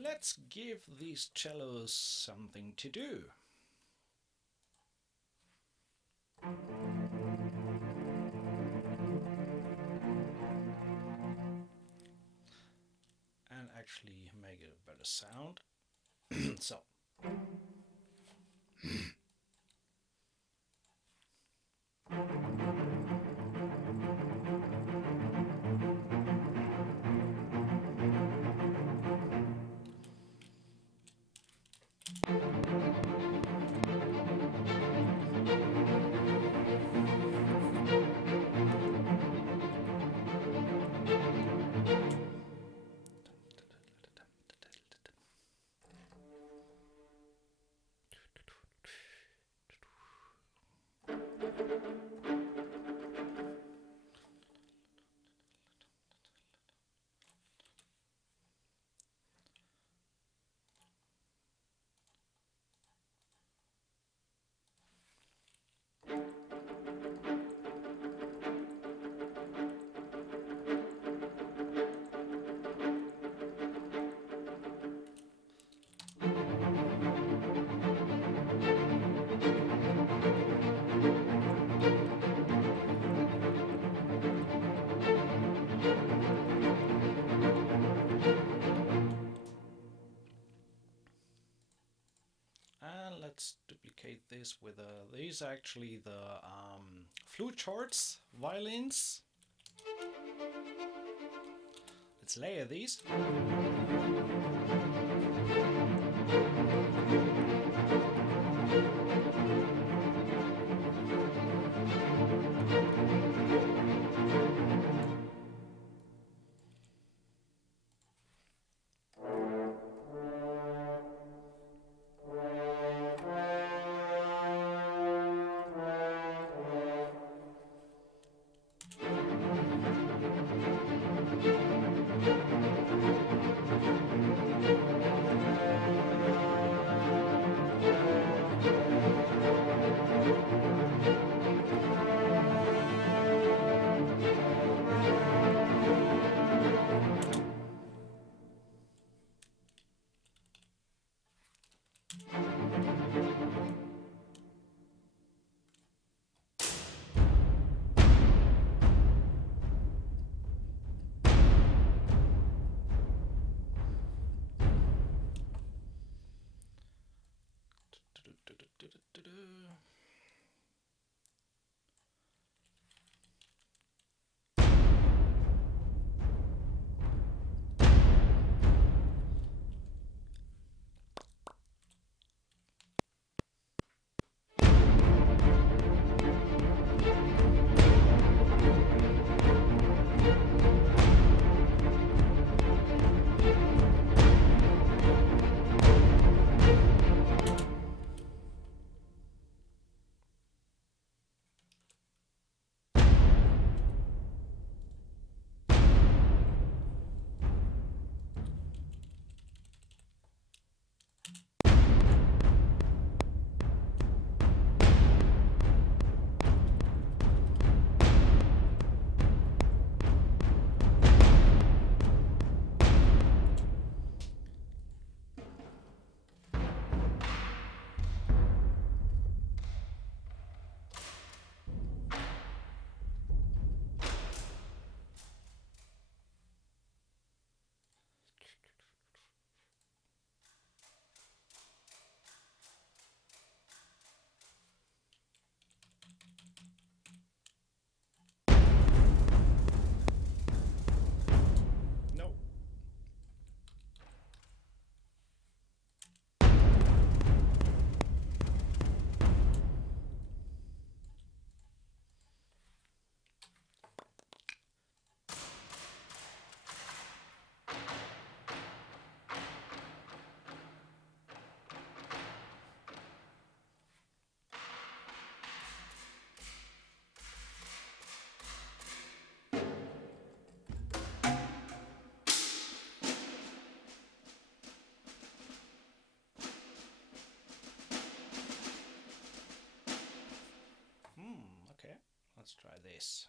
let's give these cellos something to do. And actually make it a better sound. So. Let's duplicate this with these are actually the flute charts violins. Let's layer these. Okay, let's try this.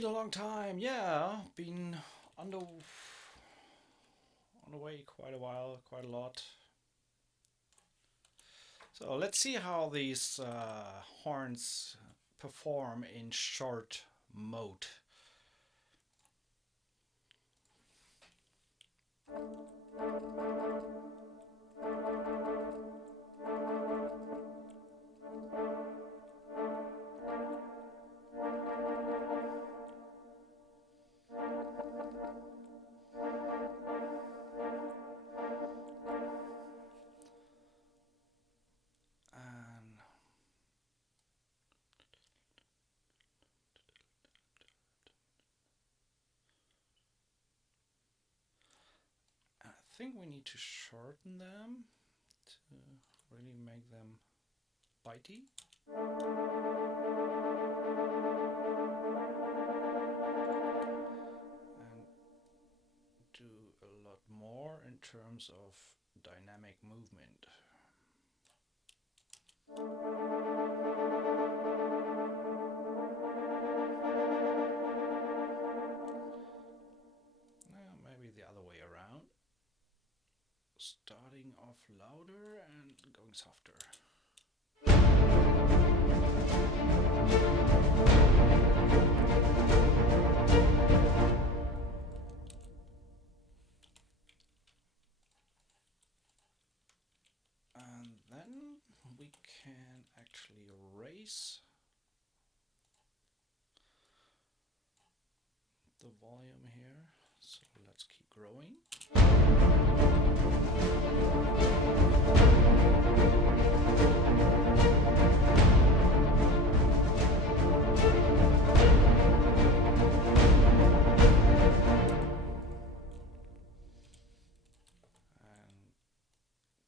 been a long time. Yeah, been on the way quite a while, quite a lot. So let's see how these horns perform in short mode. I think we need to shorten them to really make them bitey. And do a lot more in terms of dynamic movement. Maybe the other way around. Starting off louder and going softer. And then we can actually raise the volume here. So let's keep growing. And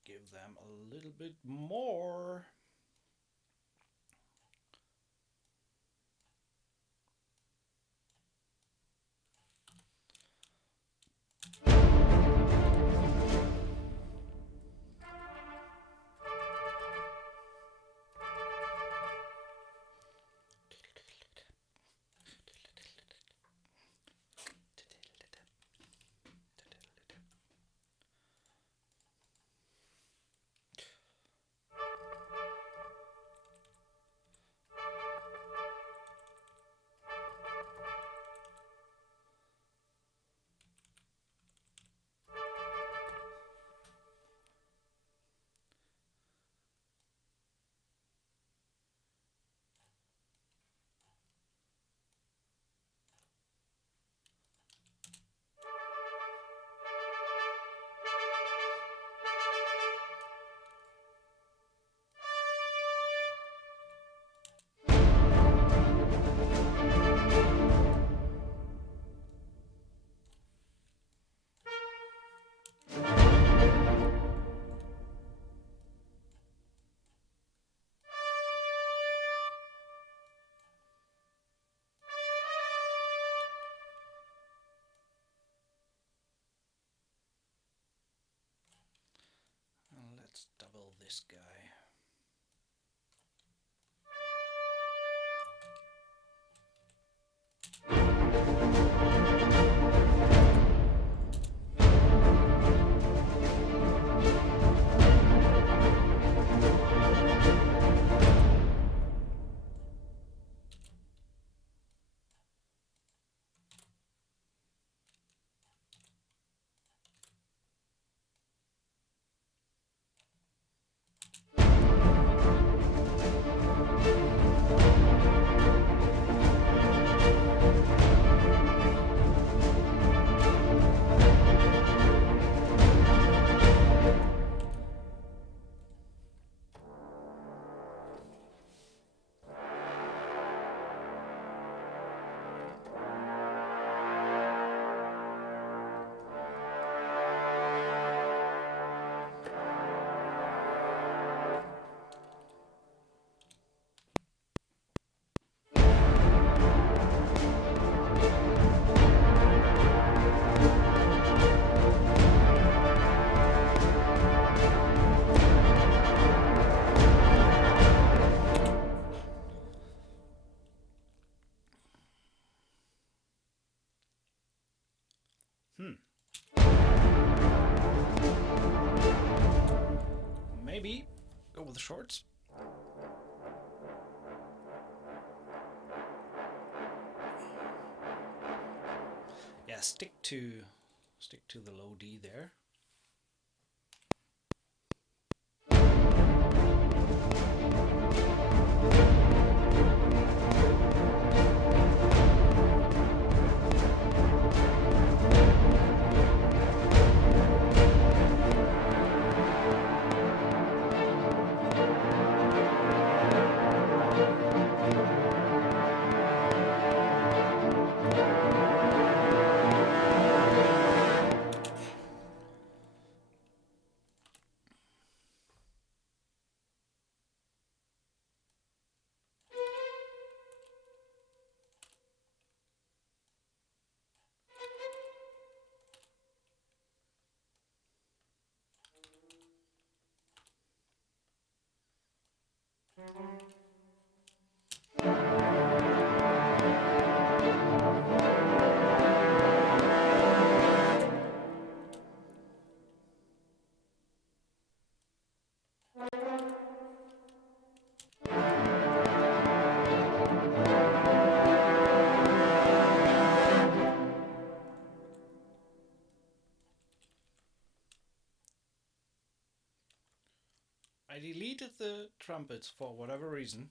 give them a little bit more. Let's double this guy. Maybe go with the shorts. Yeah, stick to the low D there. I deleted the trumpets for whatever reason.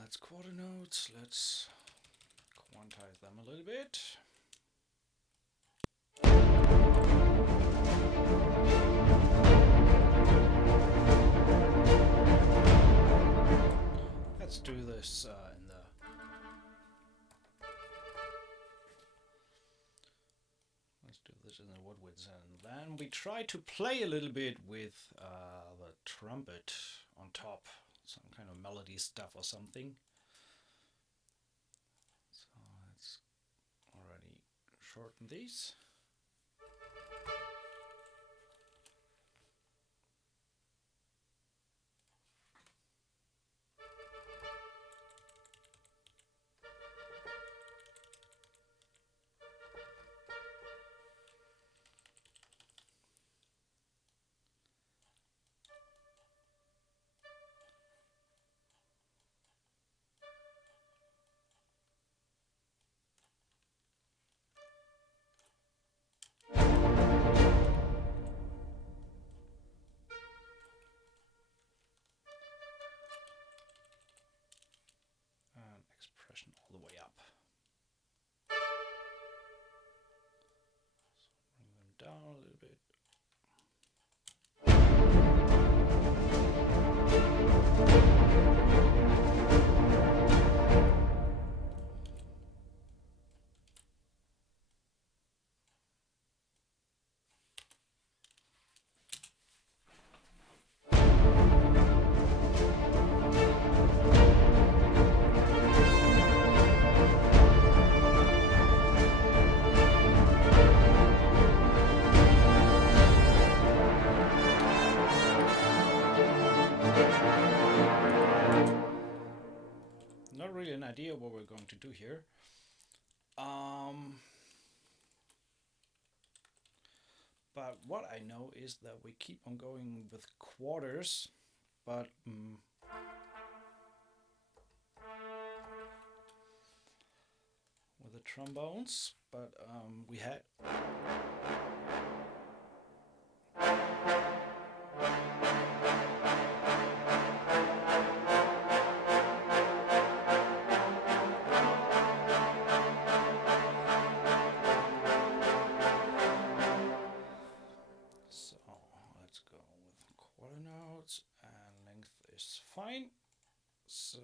Let's quarter notes. Let's quantize them a little bit. Let's do this in the... Let's do this in the woodwinds, and then we try to play a little bit with the trumpet on top, some kind of melody stuff or something. So let's already shorten these. Expression all the way up. So bring them down a little bit. Not really an idea what we're going to do here. But what I know is that we keep on going with quarters, but with the trombones, but we had fine. So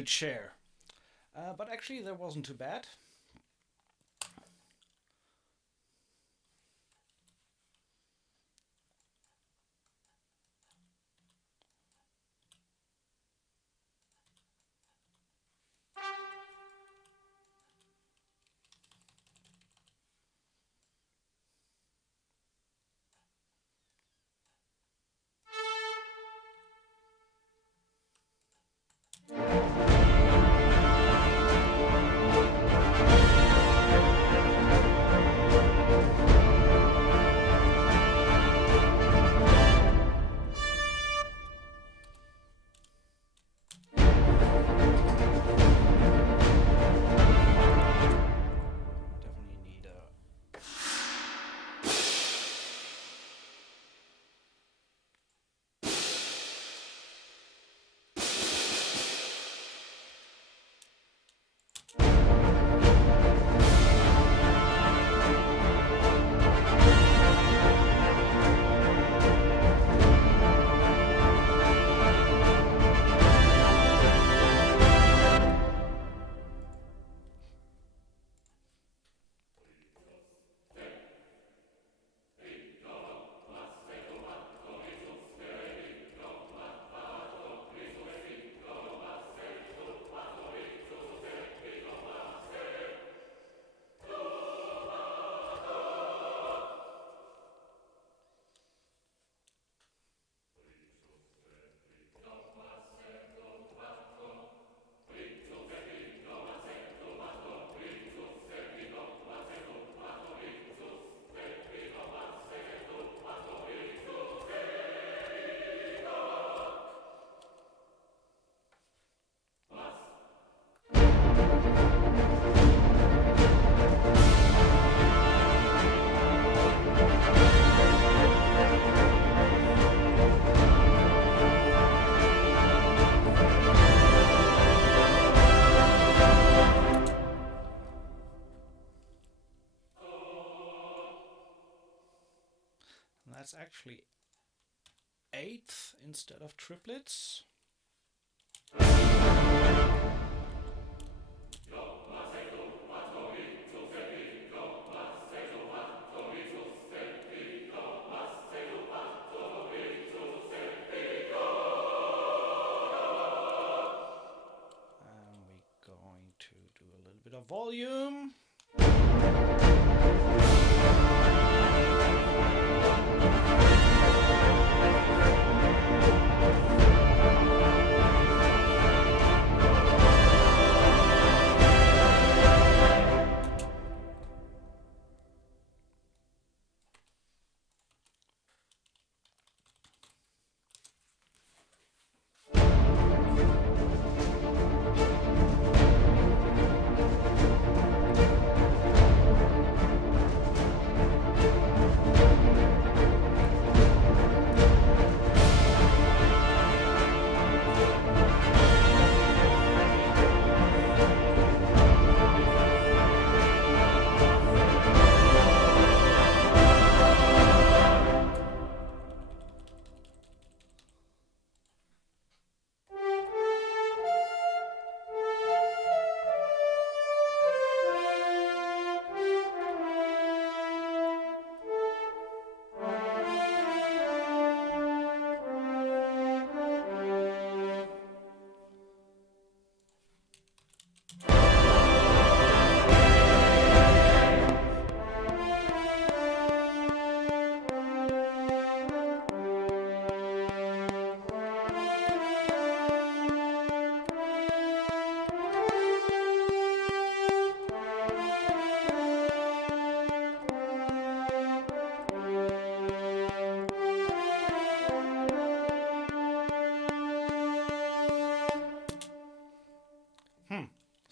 huge share. But actually that wasn't too bad. That's actually eighth instead of triplets. And we're going to do a little bit of volume.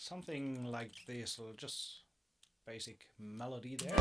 Something like this, or just basic melody there.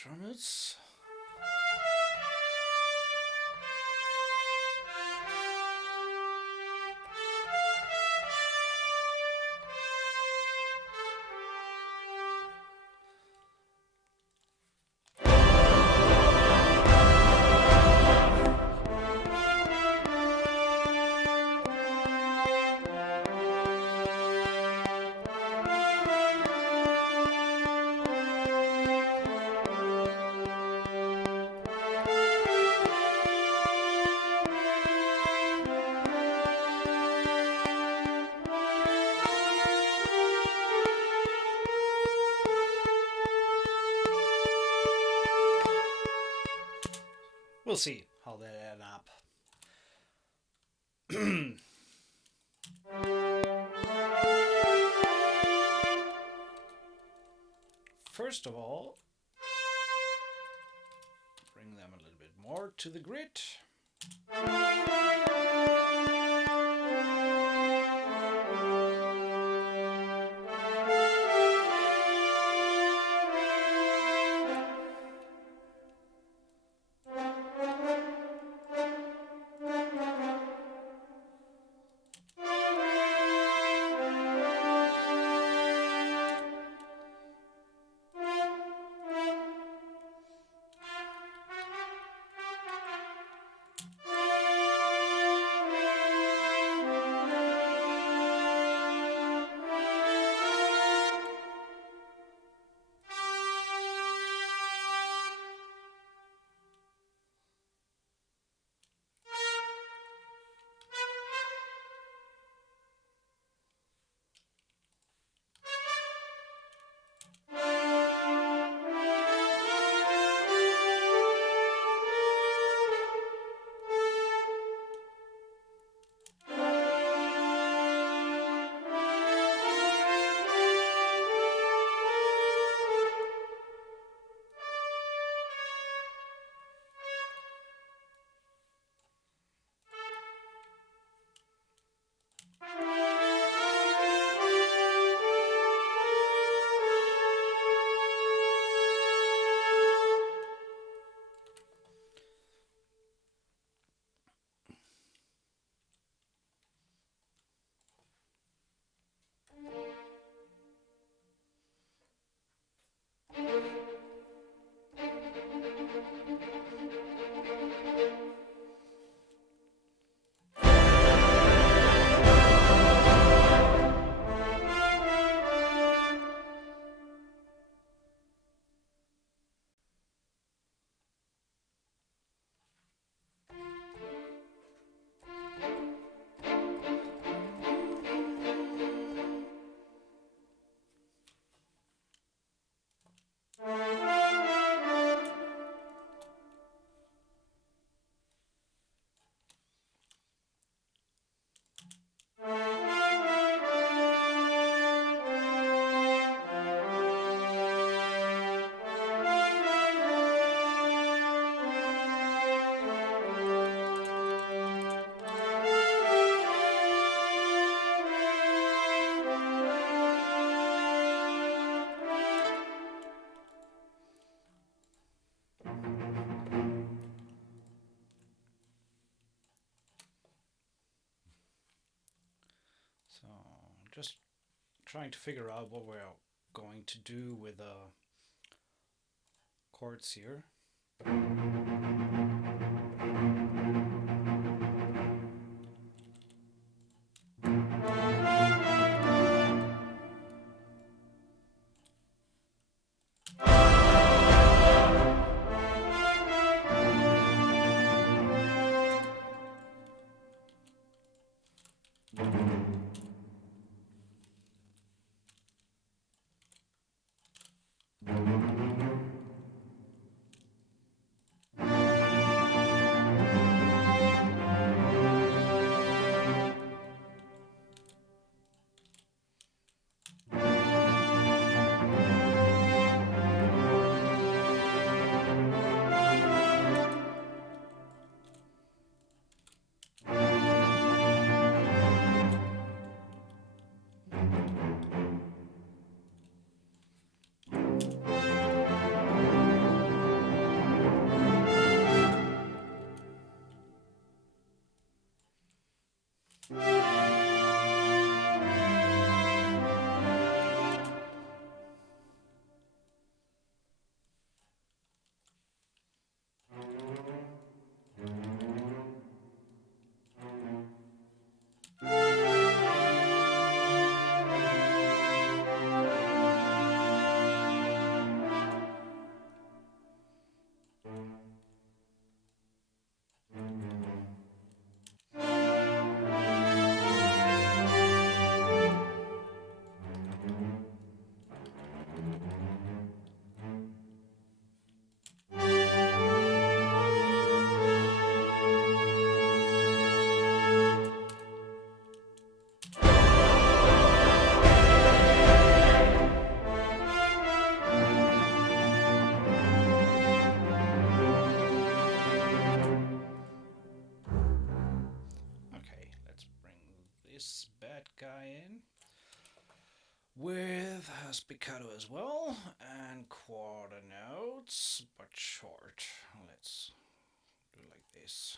trumpets. We'll see how they add up. First of all, bring them a little bit more to the grid. So just trying to figure out what we're going to do with the chords here. With a spiccato as well, and quarter notes, but short. Let's do it like this.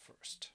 First.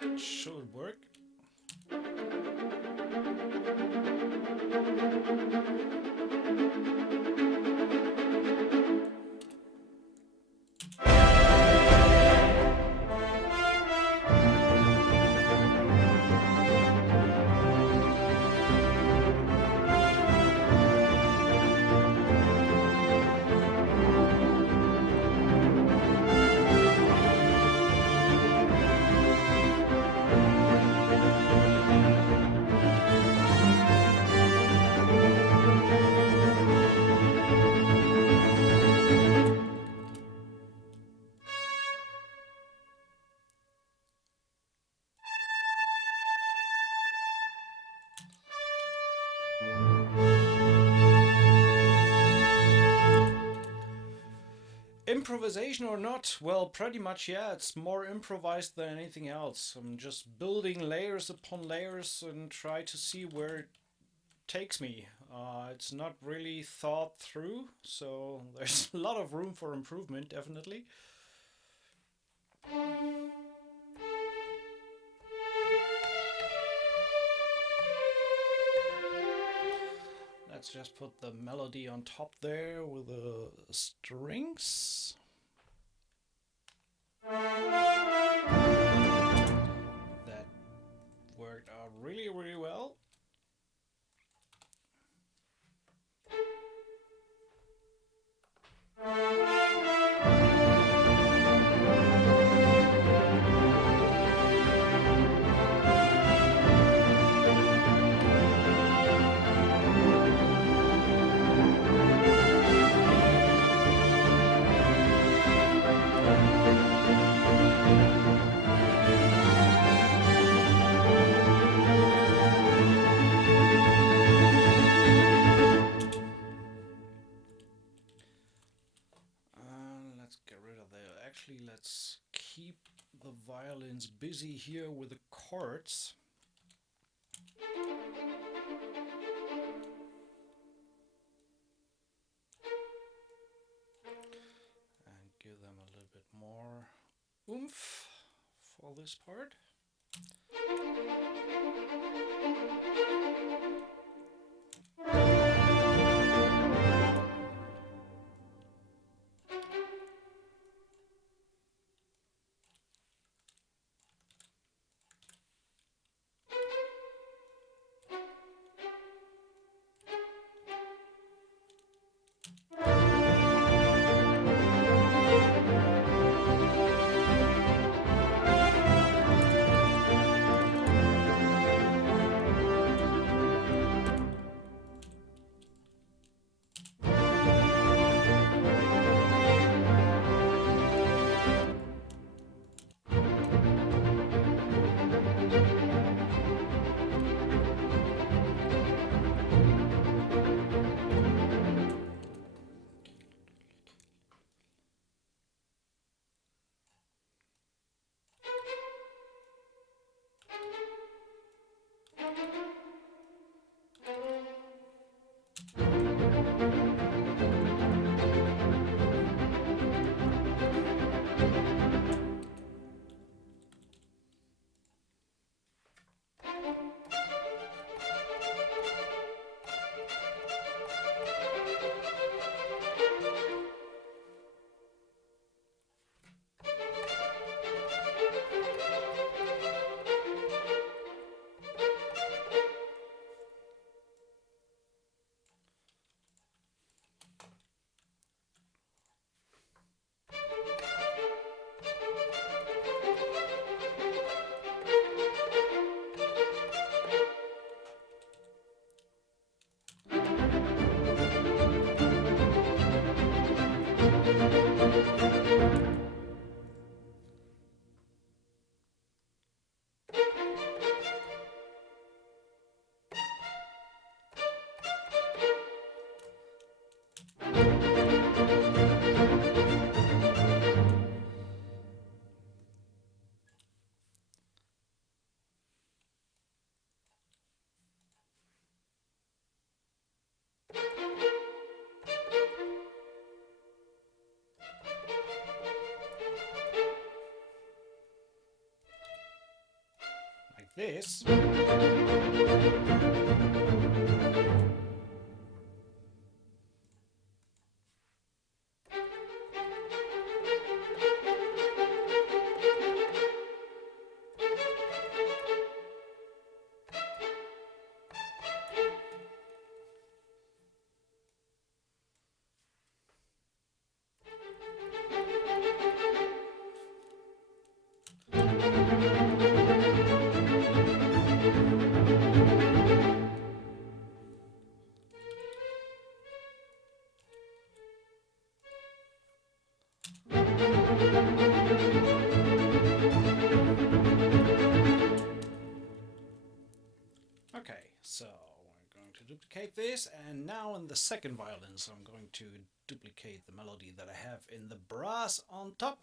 That should work. Improvisation or not? Well, pretty much, yeah. It's more improvised than anything else. I'm just building layers upon layers and try to see where it takes me. It's not really thought through, so there's a lot of room for improvement, definitely. Let's just put the melody on top there with the strings. That worked out really, really well. Actually, let's keep the violins busy here with the chords. And give them a little bit more oomph for this part. This. Okay, so we're going to duplicate this, and now in the second violin, so I'm going to duplicate the melody that I have in the brass on top.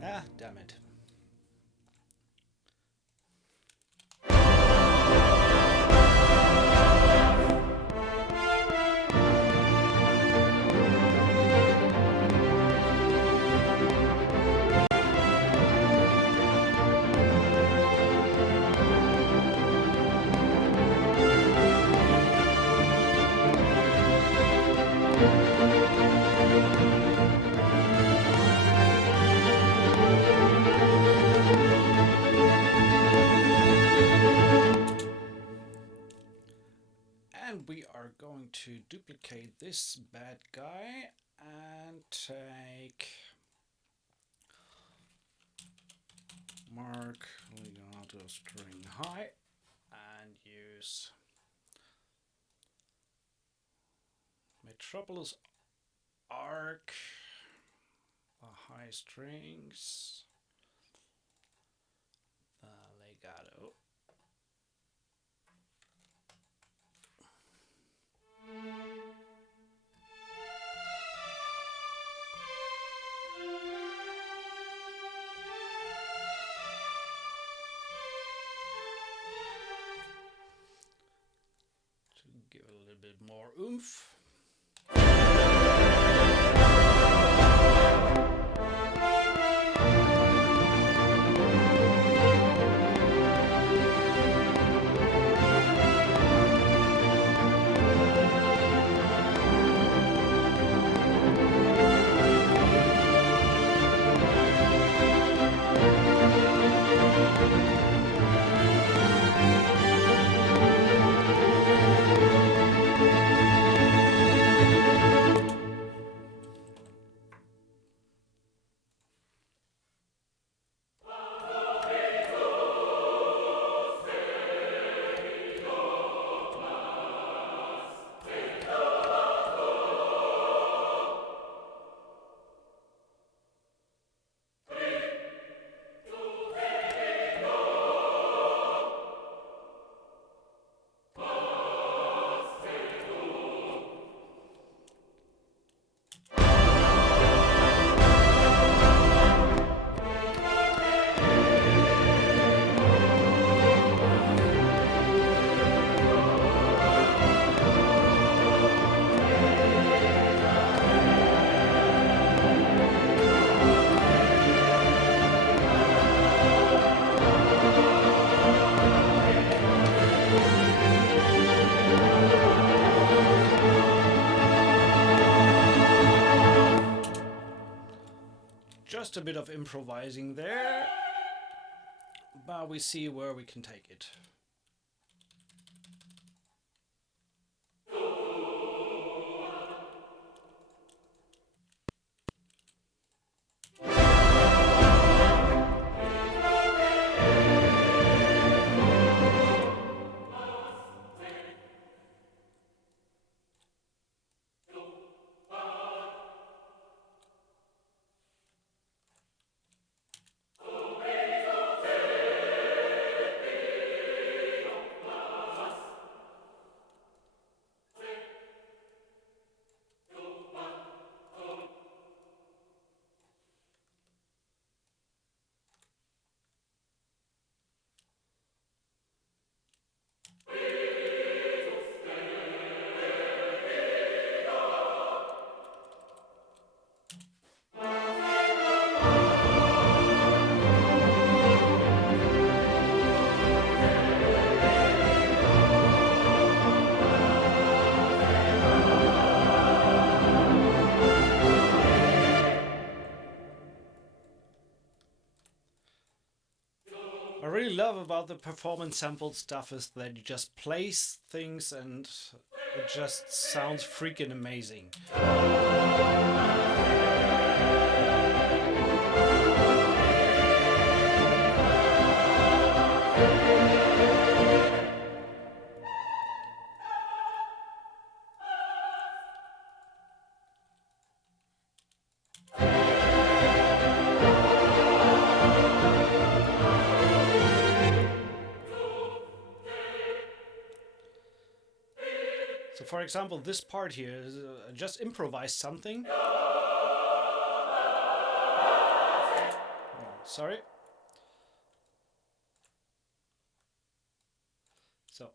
Ah, damn it. And we are going to duplicate this bad guy and take mark legato string high and use Metropolis arc, high strings, legato. To give it a little bit more oomph. Just a bit of improvising there, but we see where we can take it. What I really love about the performance sample stuff is that you just place things and it just sounds freaking amazing. for example, this part here is just improvise something. Sorry. So.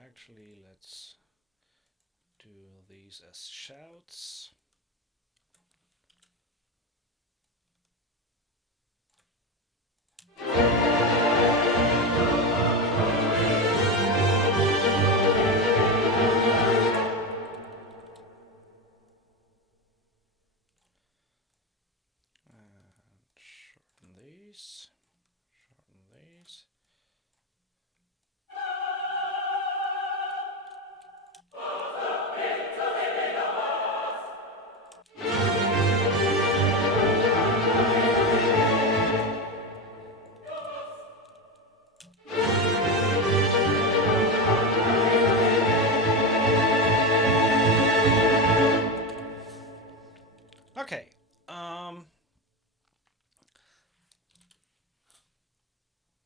Actually, let's do these as shouts. And shorten these. Okay,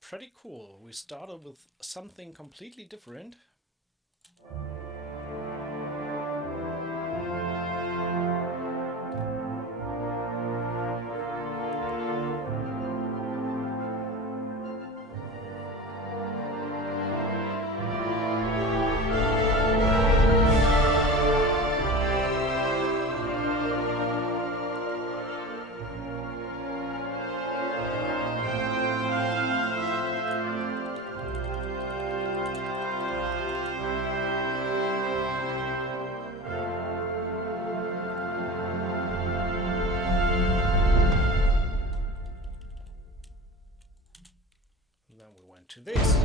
pretty cool. We started with something completely different. To this.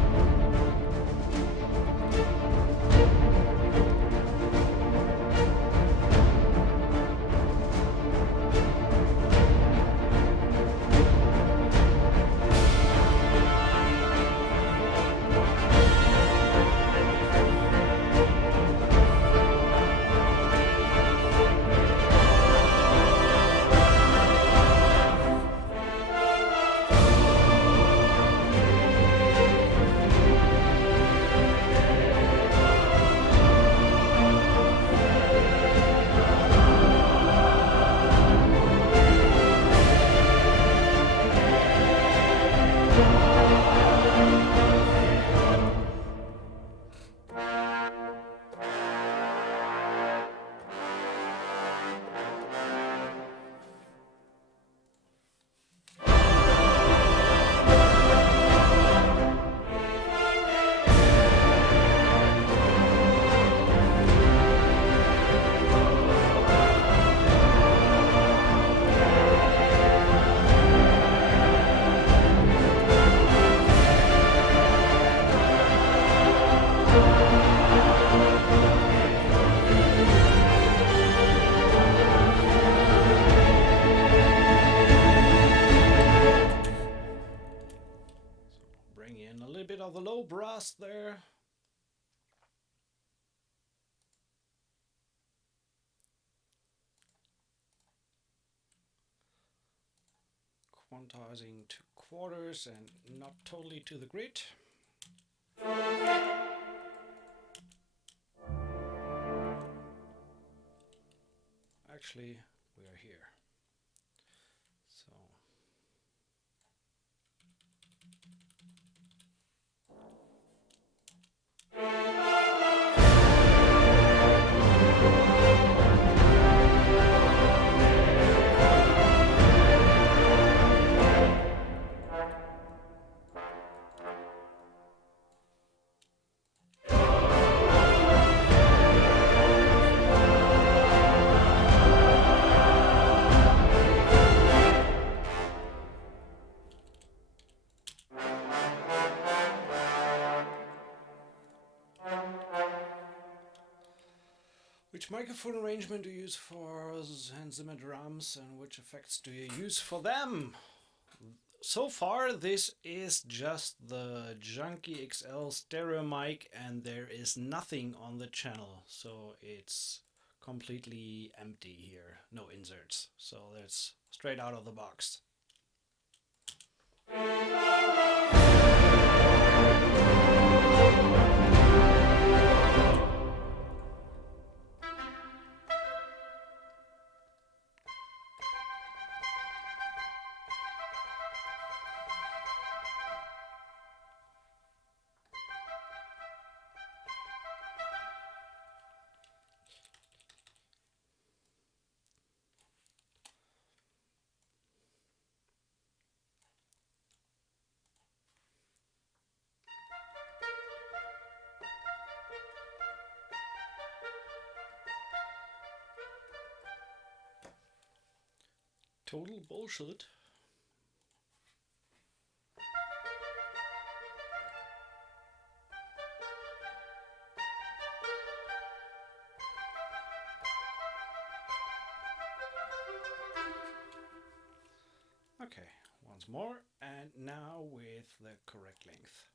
Of the low brass there. Quantizing to quarters and not totally to the grid. Actually, we are here. So Which microphone arrangement do you use for Hans Zimmer drums, and which effects do you use for them? So far this is just the Junkie XL stereo mic, and there is nothing on the channel, so it's completely empty here, no inserts, so that's straight out of the box. Total bullshit. Okay, once more, and now with the correct length.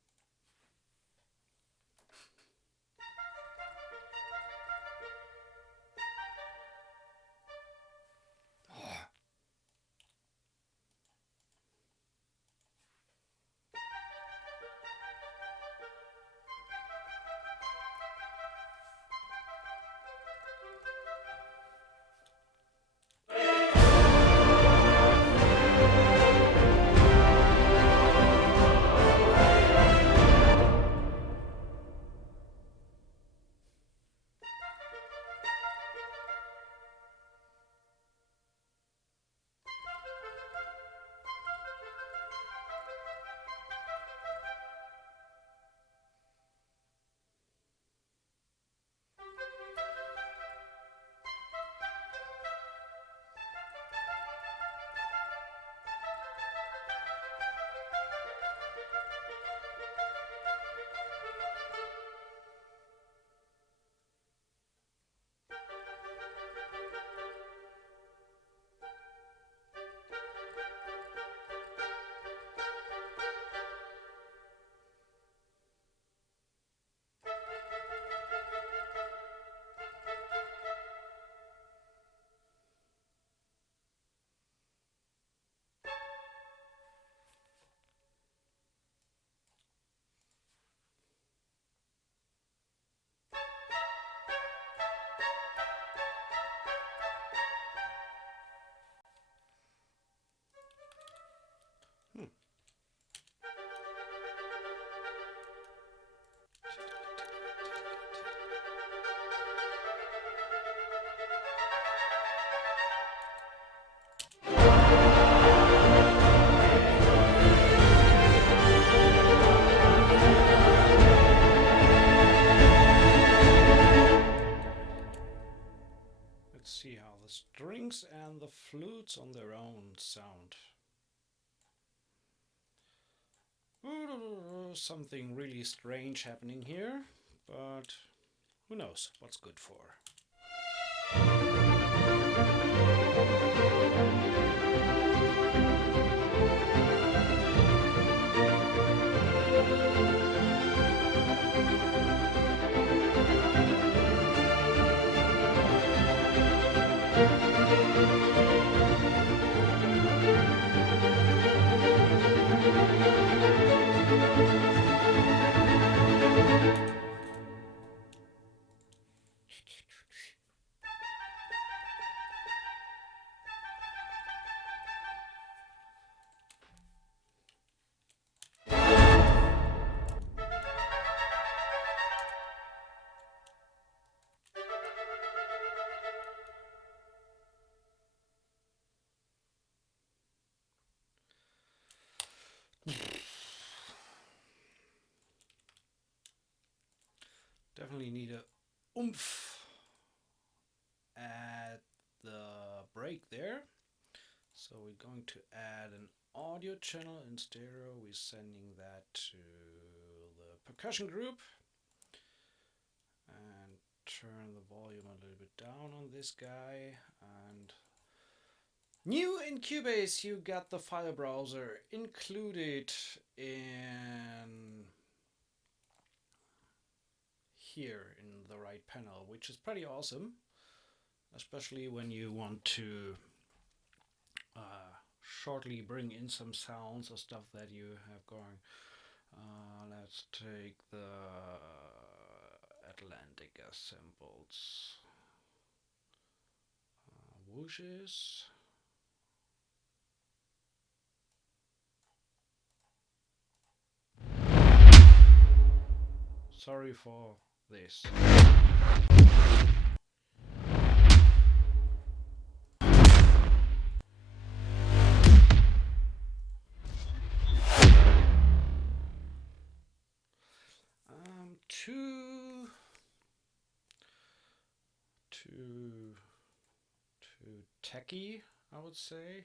See how the strings and the flutes on their own sound. Something really strange happening here, but who knows what's good for. Definitely need a oomph at the break there. So we're going to add an audio channel in stereo. We're sending that to the percussion group and turn the volume a little bit down on this guy. And new in Cubase, you got the file browser included in here in the right panel, which is pretty awesome, especially when you want to shortly bring in some sounds or stuff that you have going. Let's take the Atlantic samples, whooshes. Sorry for this. Too techy, I would say.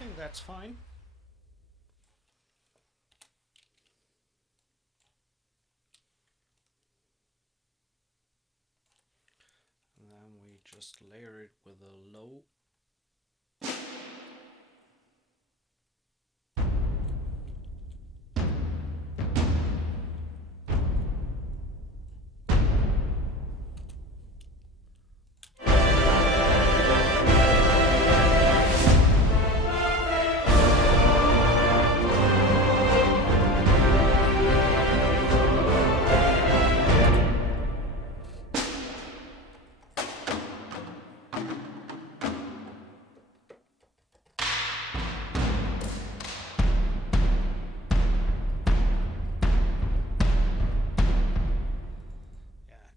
I think that's fine. And then we just layer it with a low.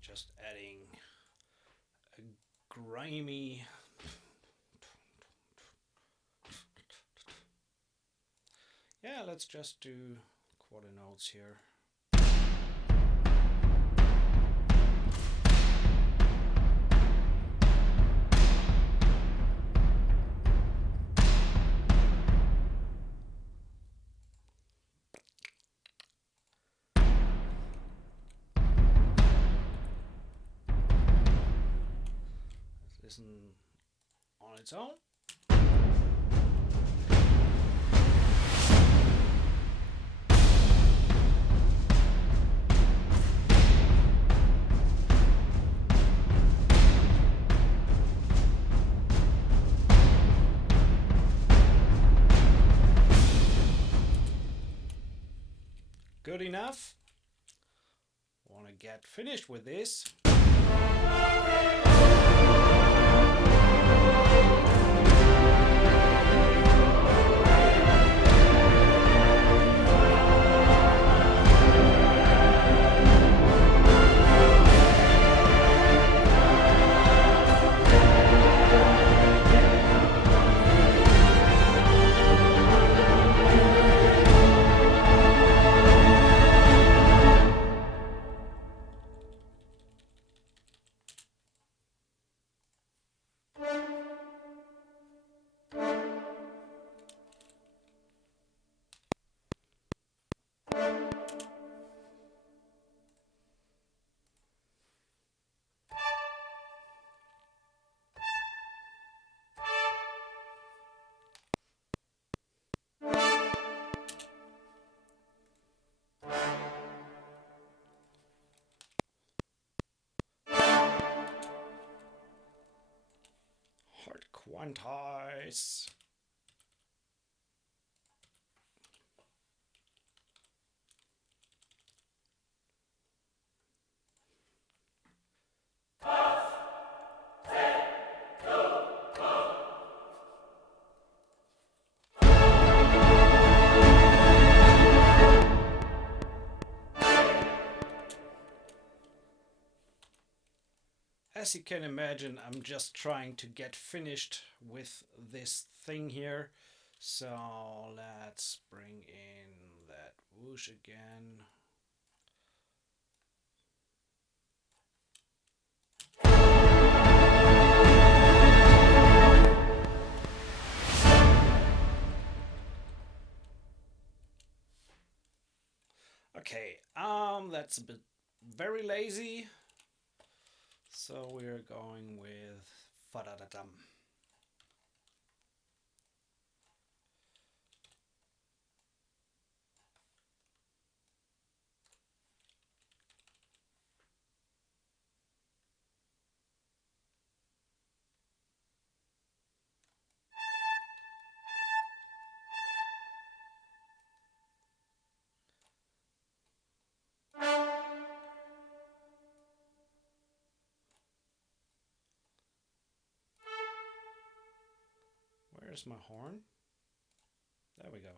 Just adding a grimy let's just do quarter notes here. Listen on its own. Good enough. Want to get finished with this. Quantize. As you can imagine, I'm just trying to get finished with this thing here. So let's bring in that whoosh again. That's a bit very lazy. So we're going with fa-da-da-dum. Where's my horn? There we go.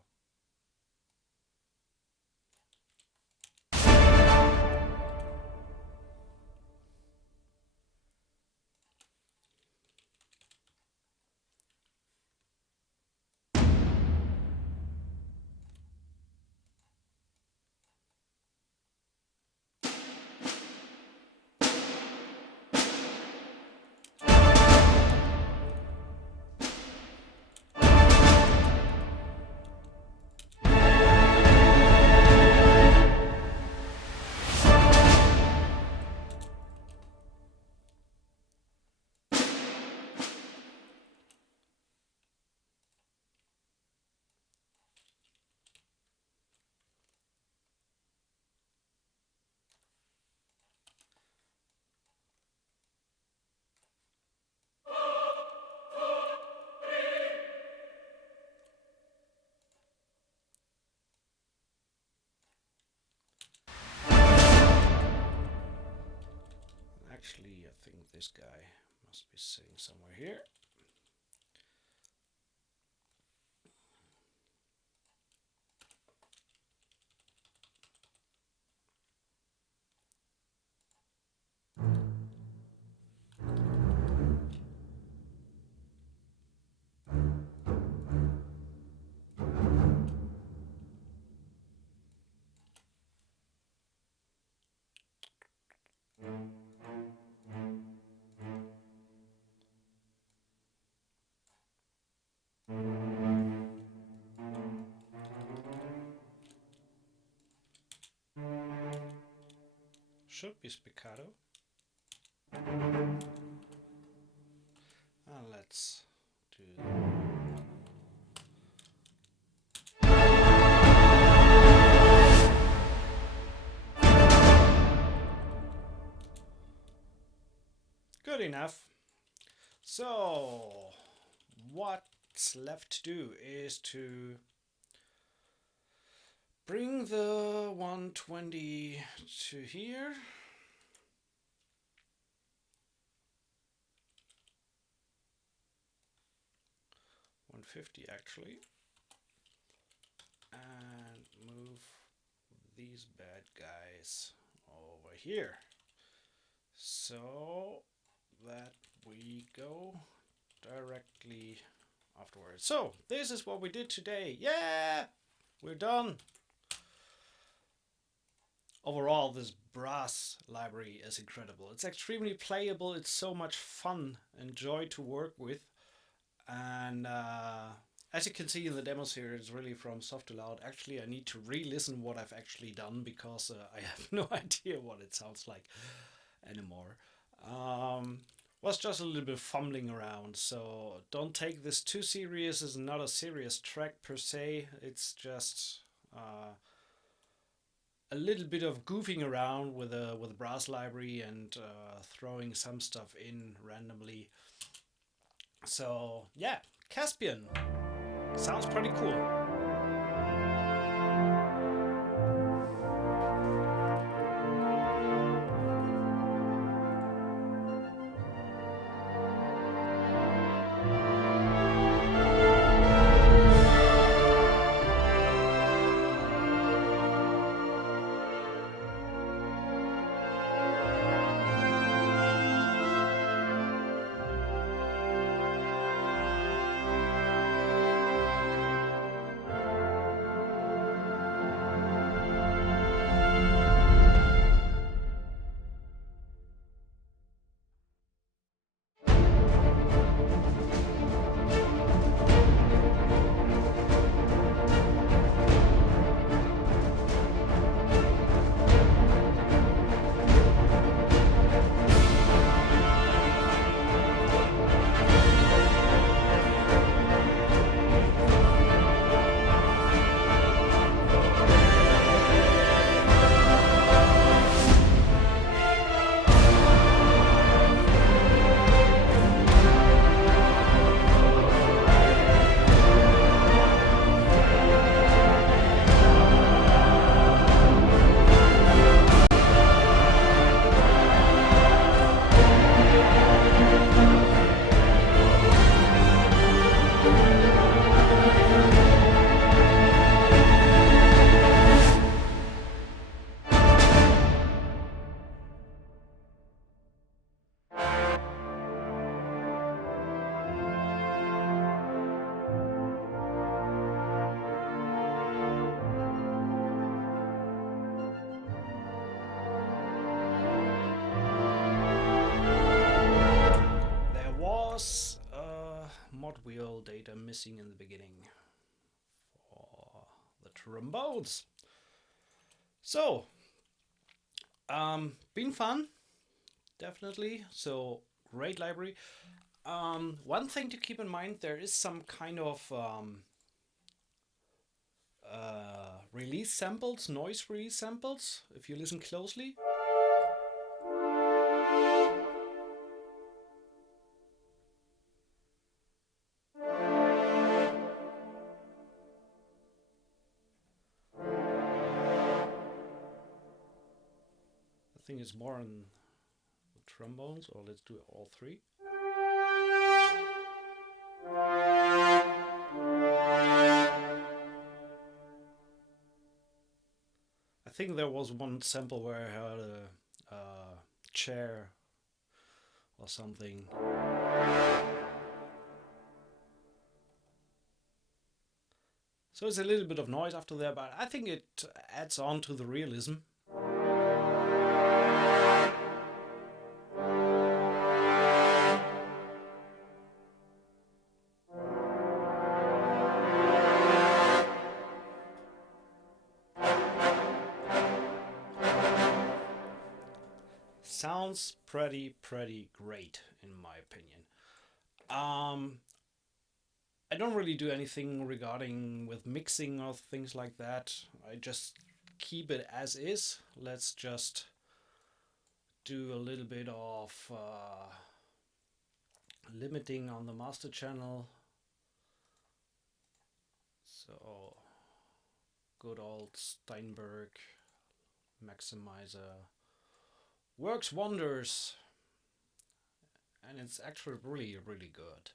Actually, I think this guy must be sitting somewhere here. Should be spiccato. Let's do good enough. So what's left to do is to bring the 120 to here. 150 actually. And move these bad guys over here. So that we go directly afterwards. So this is what we did today. Yeah, we're done. Overall, this brass library is incredible. It's extremely playable. It's so much fun and joy to work with. And as you can see in the demos here, it's really from soft to loud. Actually, I need to re-listen what I've actually done because I have no idea what it sounds like anymore. Was just a little bit fumbling around, so don't take this too serious. It's not a serious track per se. It's just a little bit of goofing around with a brass library and throwing some stuff in randomly. So yeah, Caspian sounds pretty cool. audio data missing in the beginning for the trombones. So, been fun, definitely. So, great library. One thing to keep in mind, there is some kind of release samples, noise release samples, if you listen closely. I think it's more on the trombones, or let's do all three. I think there was one sample where I had a chair or something. So it's a little bit of noise after there, but I think it adds on to the realism. Sounds pretty great in my opinion. I don't really do anything regarding with mixing or things like that. I just keep it as is. Let's just do a little bit of limiting on the master channel. So good old Steinberg maximizer works wonders, and it's actually really good.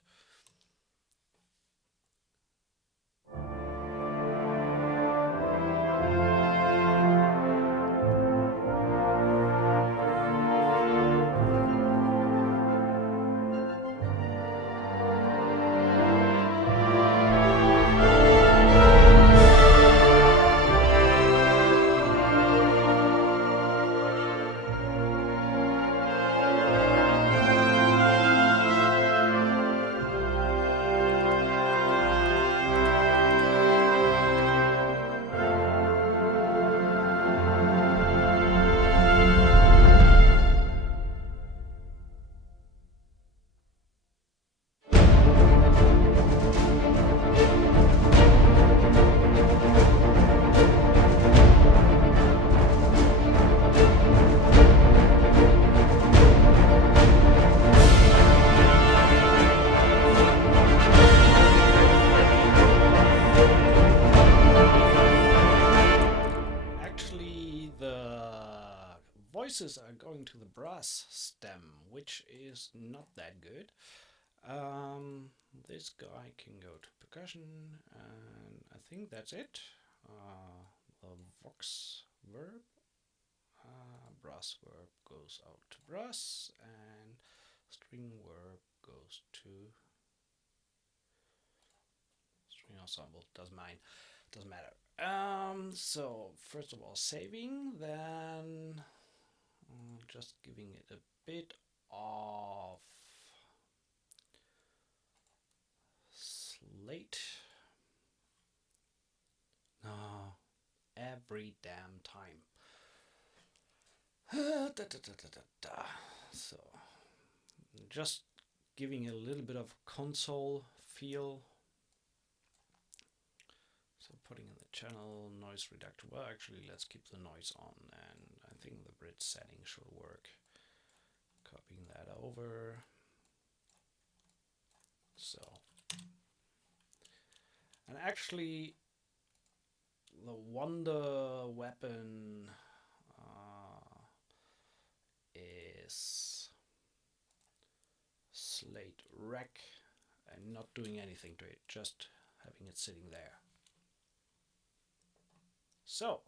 Voices are going to the brass stem, which is not that good. This guy can go to percussion, and I think that's it. The vox verb, brass verb goes out to brass, and string verb goes to string ensemble. Doesn't matter. So first of all, saving, then just giving it a bit of slate. No, every damn time. So just giving a little bit of console feel. So putting in the channel, noise reductor. Well, actually, let's keep the noise on, and I think the bridge setting should work. Copying that over. So, and actually, the wonder weapon is slate rec, and not doing anything to it, just having it sitting there. So.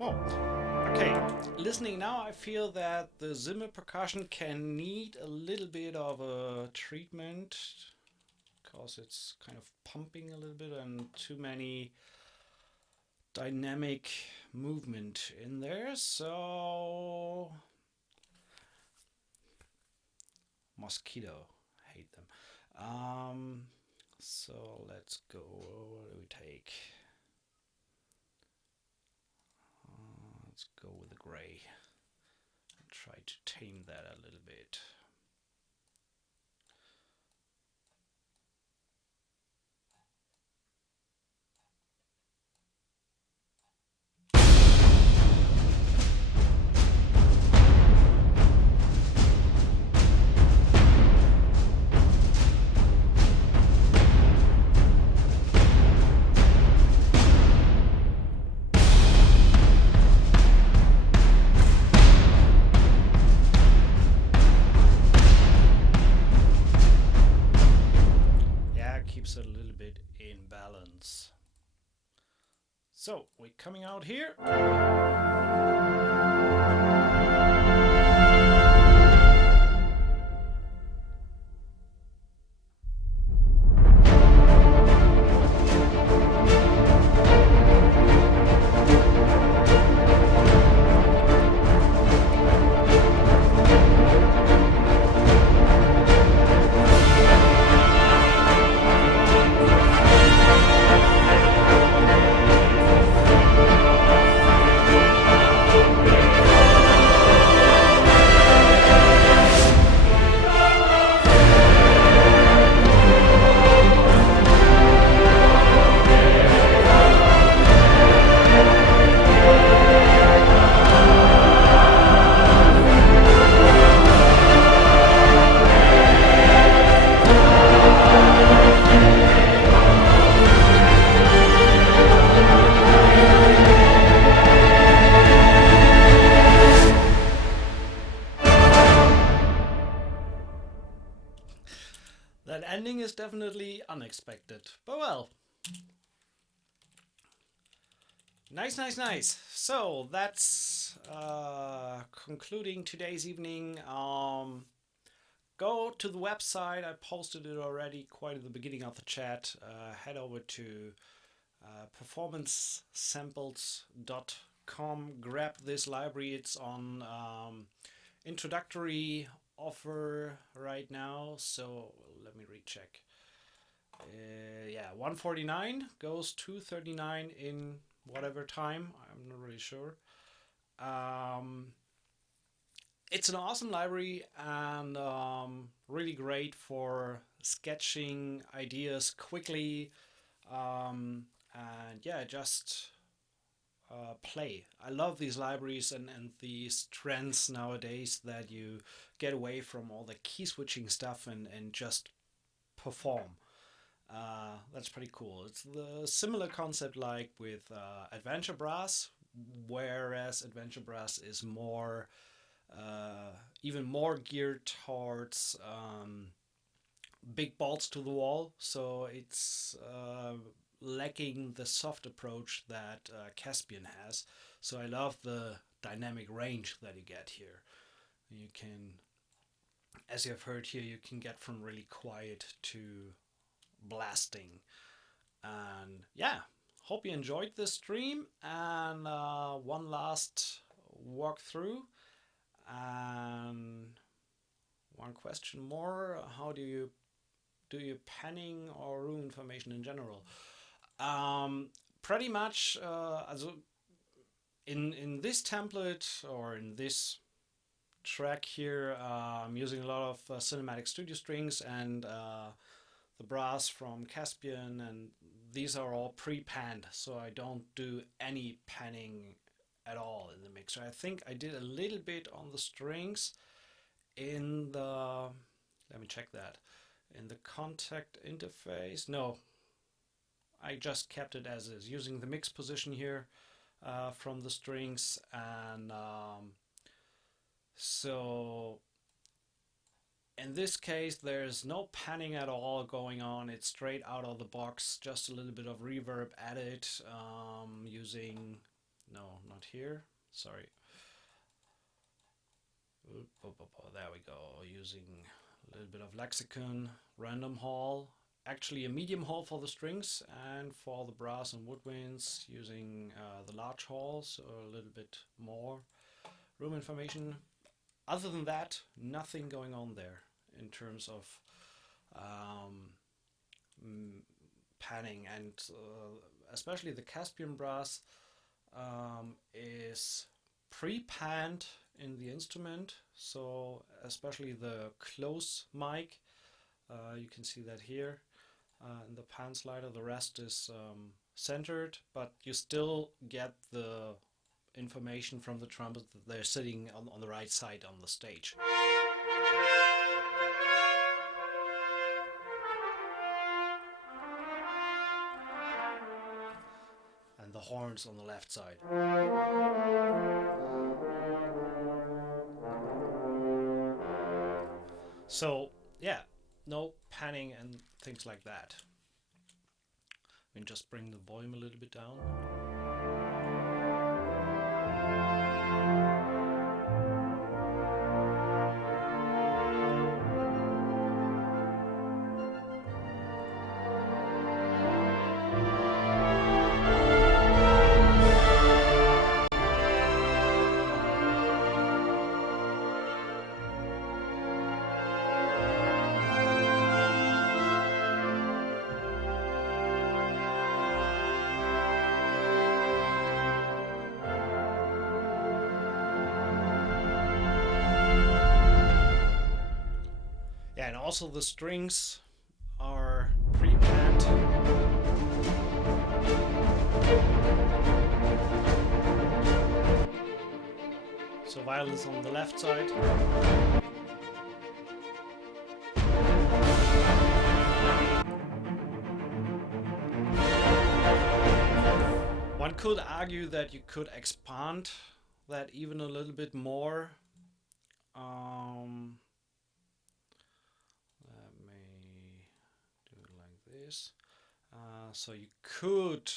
Oh, okay. Listening now, I feel that the Zimmer percussion can need a little bit of a treatment because it's kind of pumping a little bit and too many dynamic movement in there. So, mosquito, hate them. So let's go. What do we take? Let's go with the gray and try to tame that a little bit. Keeps it a little bit in balance. So we're coming out here. That ending is definitely unexpected, but well. Nice, nice, nice. So that's concluding today's evening. Go to the website. I posted it already quite at the beginning of the chat. Head over to performancesamples.com. Grab this library. It's on introductory offer right now. So let me recheck. Yeah, 149 goes to 39 in whatever time. I'm not really sure. It's an awesome library and really great for sketching ideas quickly. And yeah, just play. I love these libraries and these trends nowadays that you get away from all the key switching stuff and just perform. That's pretty cool. It's the similar concept like with Adventure Brass, whereas Adventure Brass is more, even more geared towards big balls to the wall. So it's lacking the soft approach that Caspian has. So I love the dynamic range that you get here. You can, as you have heard here, you can get from really quiet to blasting. And yeah, hope you enjoyed this stream. And one last walkthrough. And one question more: how do you panning or room information in general? Pretty much, also in this template or in this track here, I'm using a lot of cinematic studio strings and the brass from Caspian, and these are all pre-panned, so I don't do any panning at all in the mixer. I think I did a little bit on the strings in the, let me check that, in the contact interface. No, I just kept it as is, using the mix position here from the strings, and so in this case there's no panning at all going on. It's straight out of the box, just a little bit of reverb added using No, not here. Sorry. There we go. Using a little bit of lexicon, random hall. Actually a medium hall for the strings, and for the brass and woodwinds using the large hall, so a little bit more room information. Other than that, nothing going on there in terms of panning, and especially the Caspian Brass is pre-panned in the instrument, so especially the close mic, you can see that here in the pan slider. The rest is centered, but you still get the information from the trumpet that they're sitting on the right side on the stage. And the horns on the left side. So yeah, no panning and things like that. We can just bring the volume a little bit down. And also the strings are pre-panned. So violins on the left side. One could argue that you could expand that even a little bit more. So you could,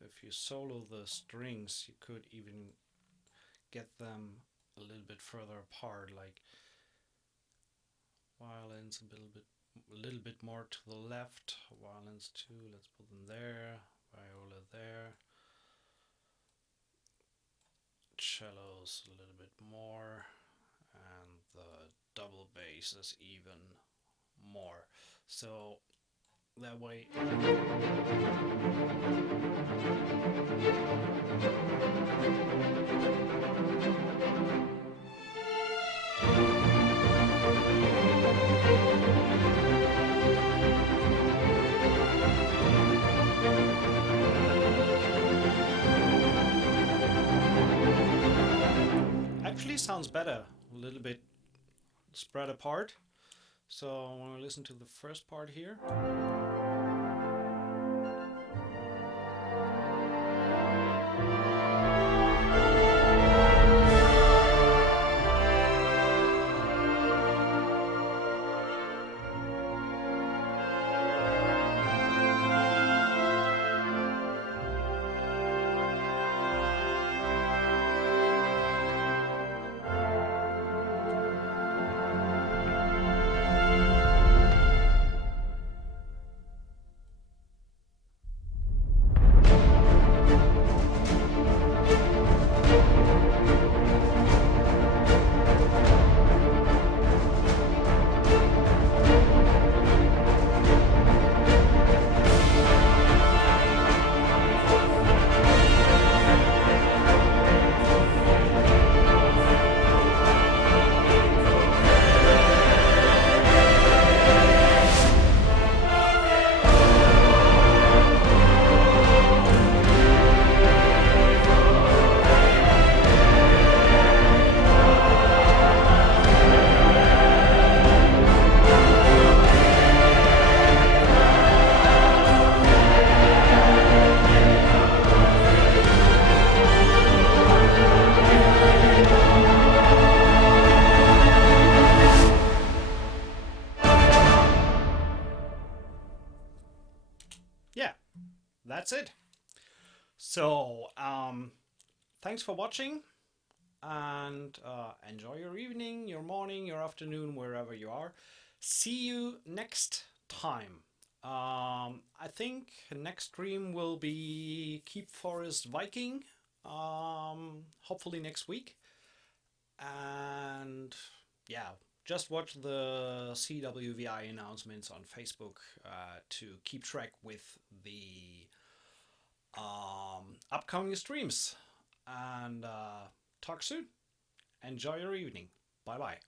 if you solo the strings, you could even get them a little bit further apart, like violins a little bit more to the left, violins 2, let's put them there, viola there, cellos a little bit more, and the double bass is even more. So that way actually sounds better, a little bit spread apart. So I want to listen to the first part here. So, thanks for watching, and enjoy your evening, your morning, your afternoon, wherever you are. See you next time. I think next stream will be Keep Forest Viking, hopefully next week. And yeah, just watch the CWVI announcements on Facebook to keep track with the upcoming streams. And talk soon. Enjoy your evening. Bye bye.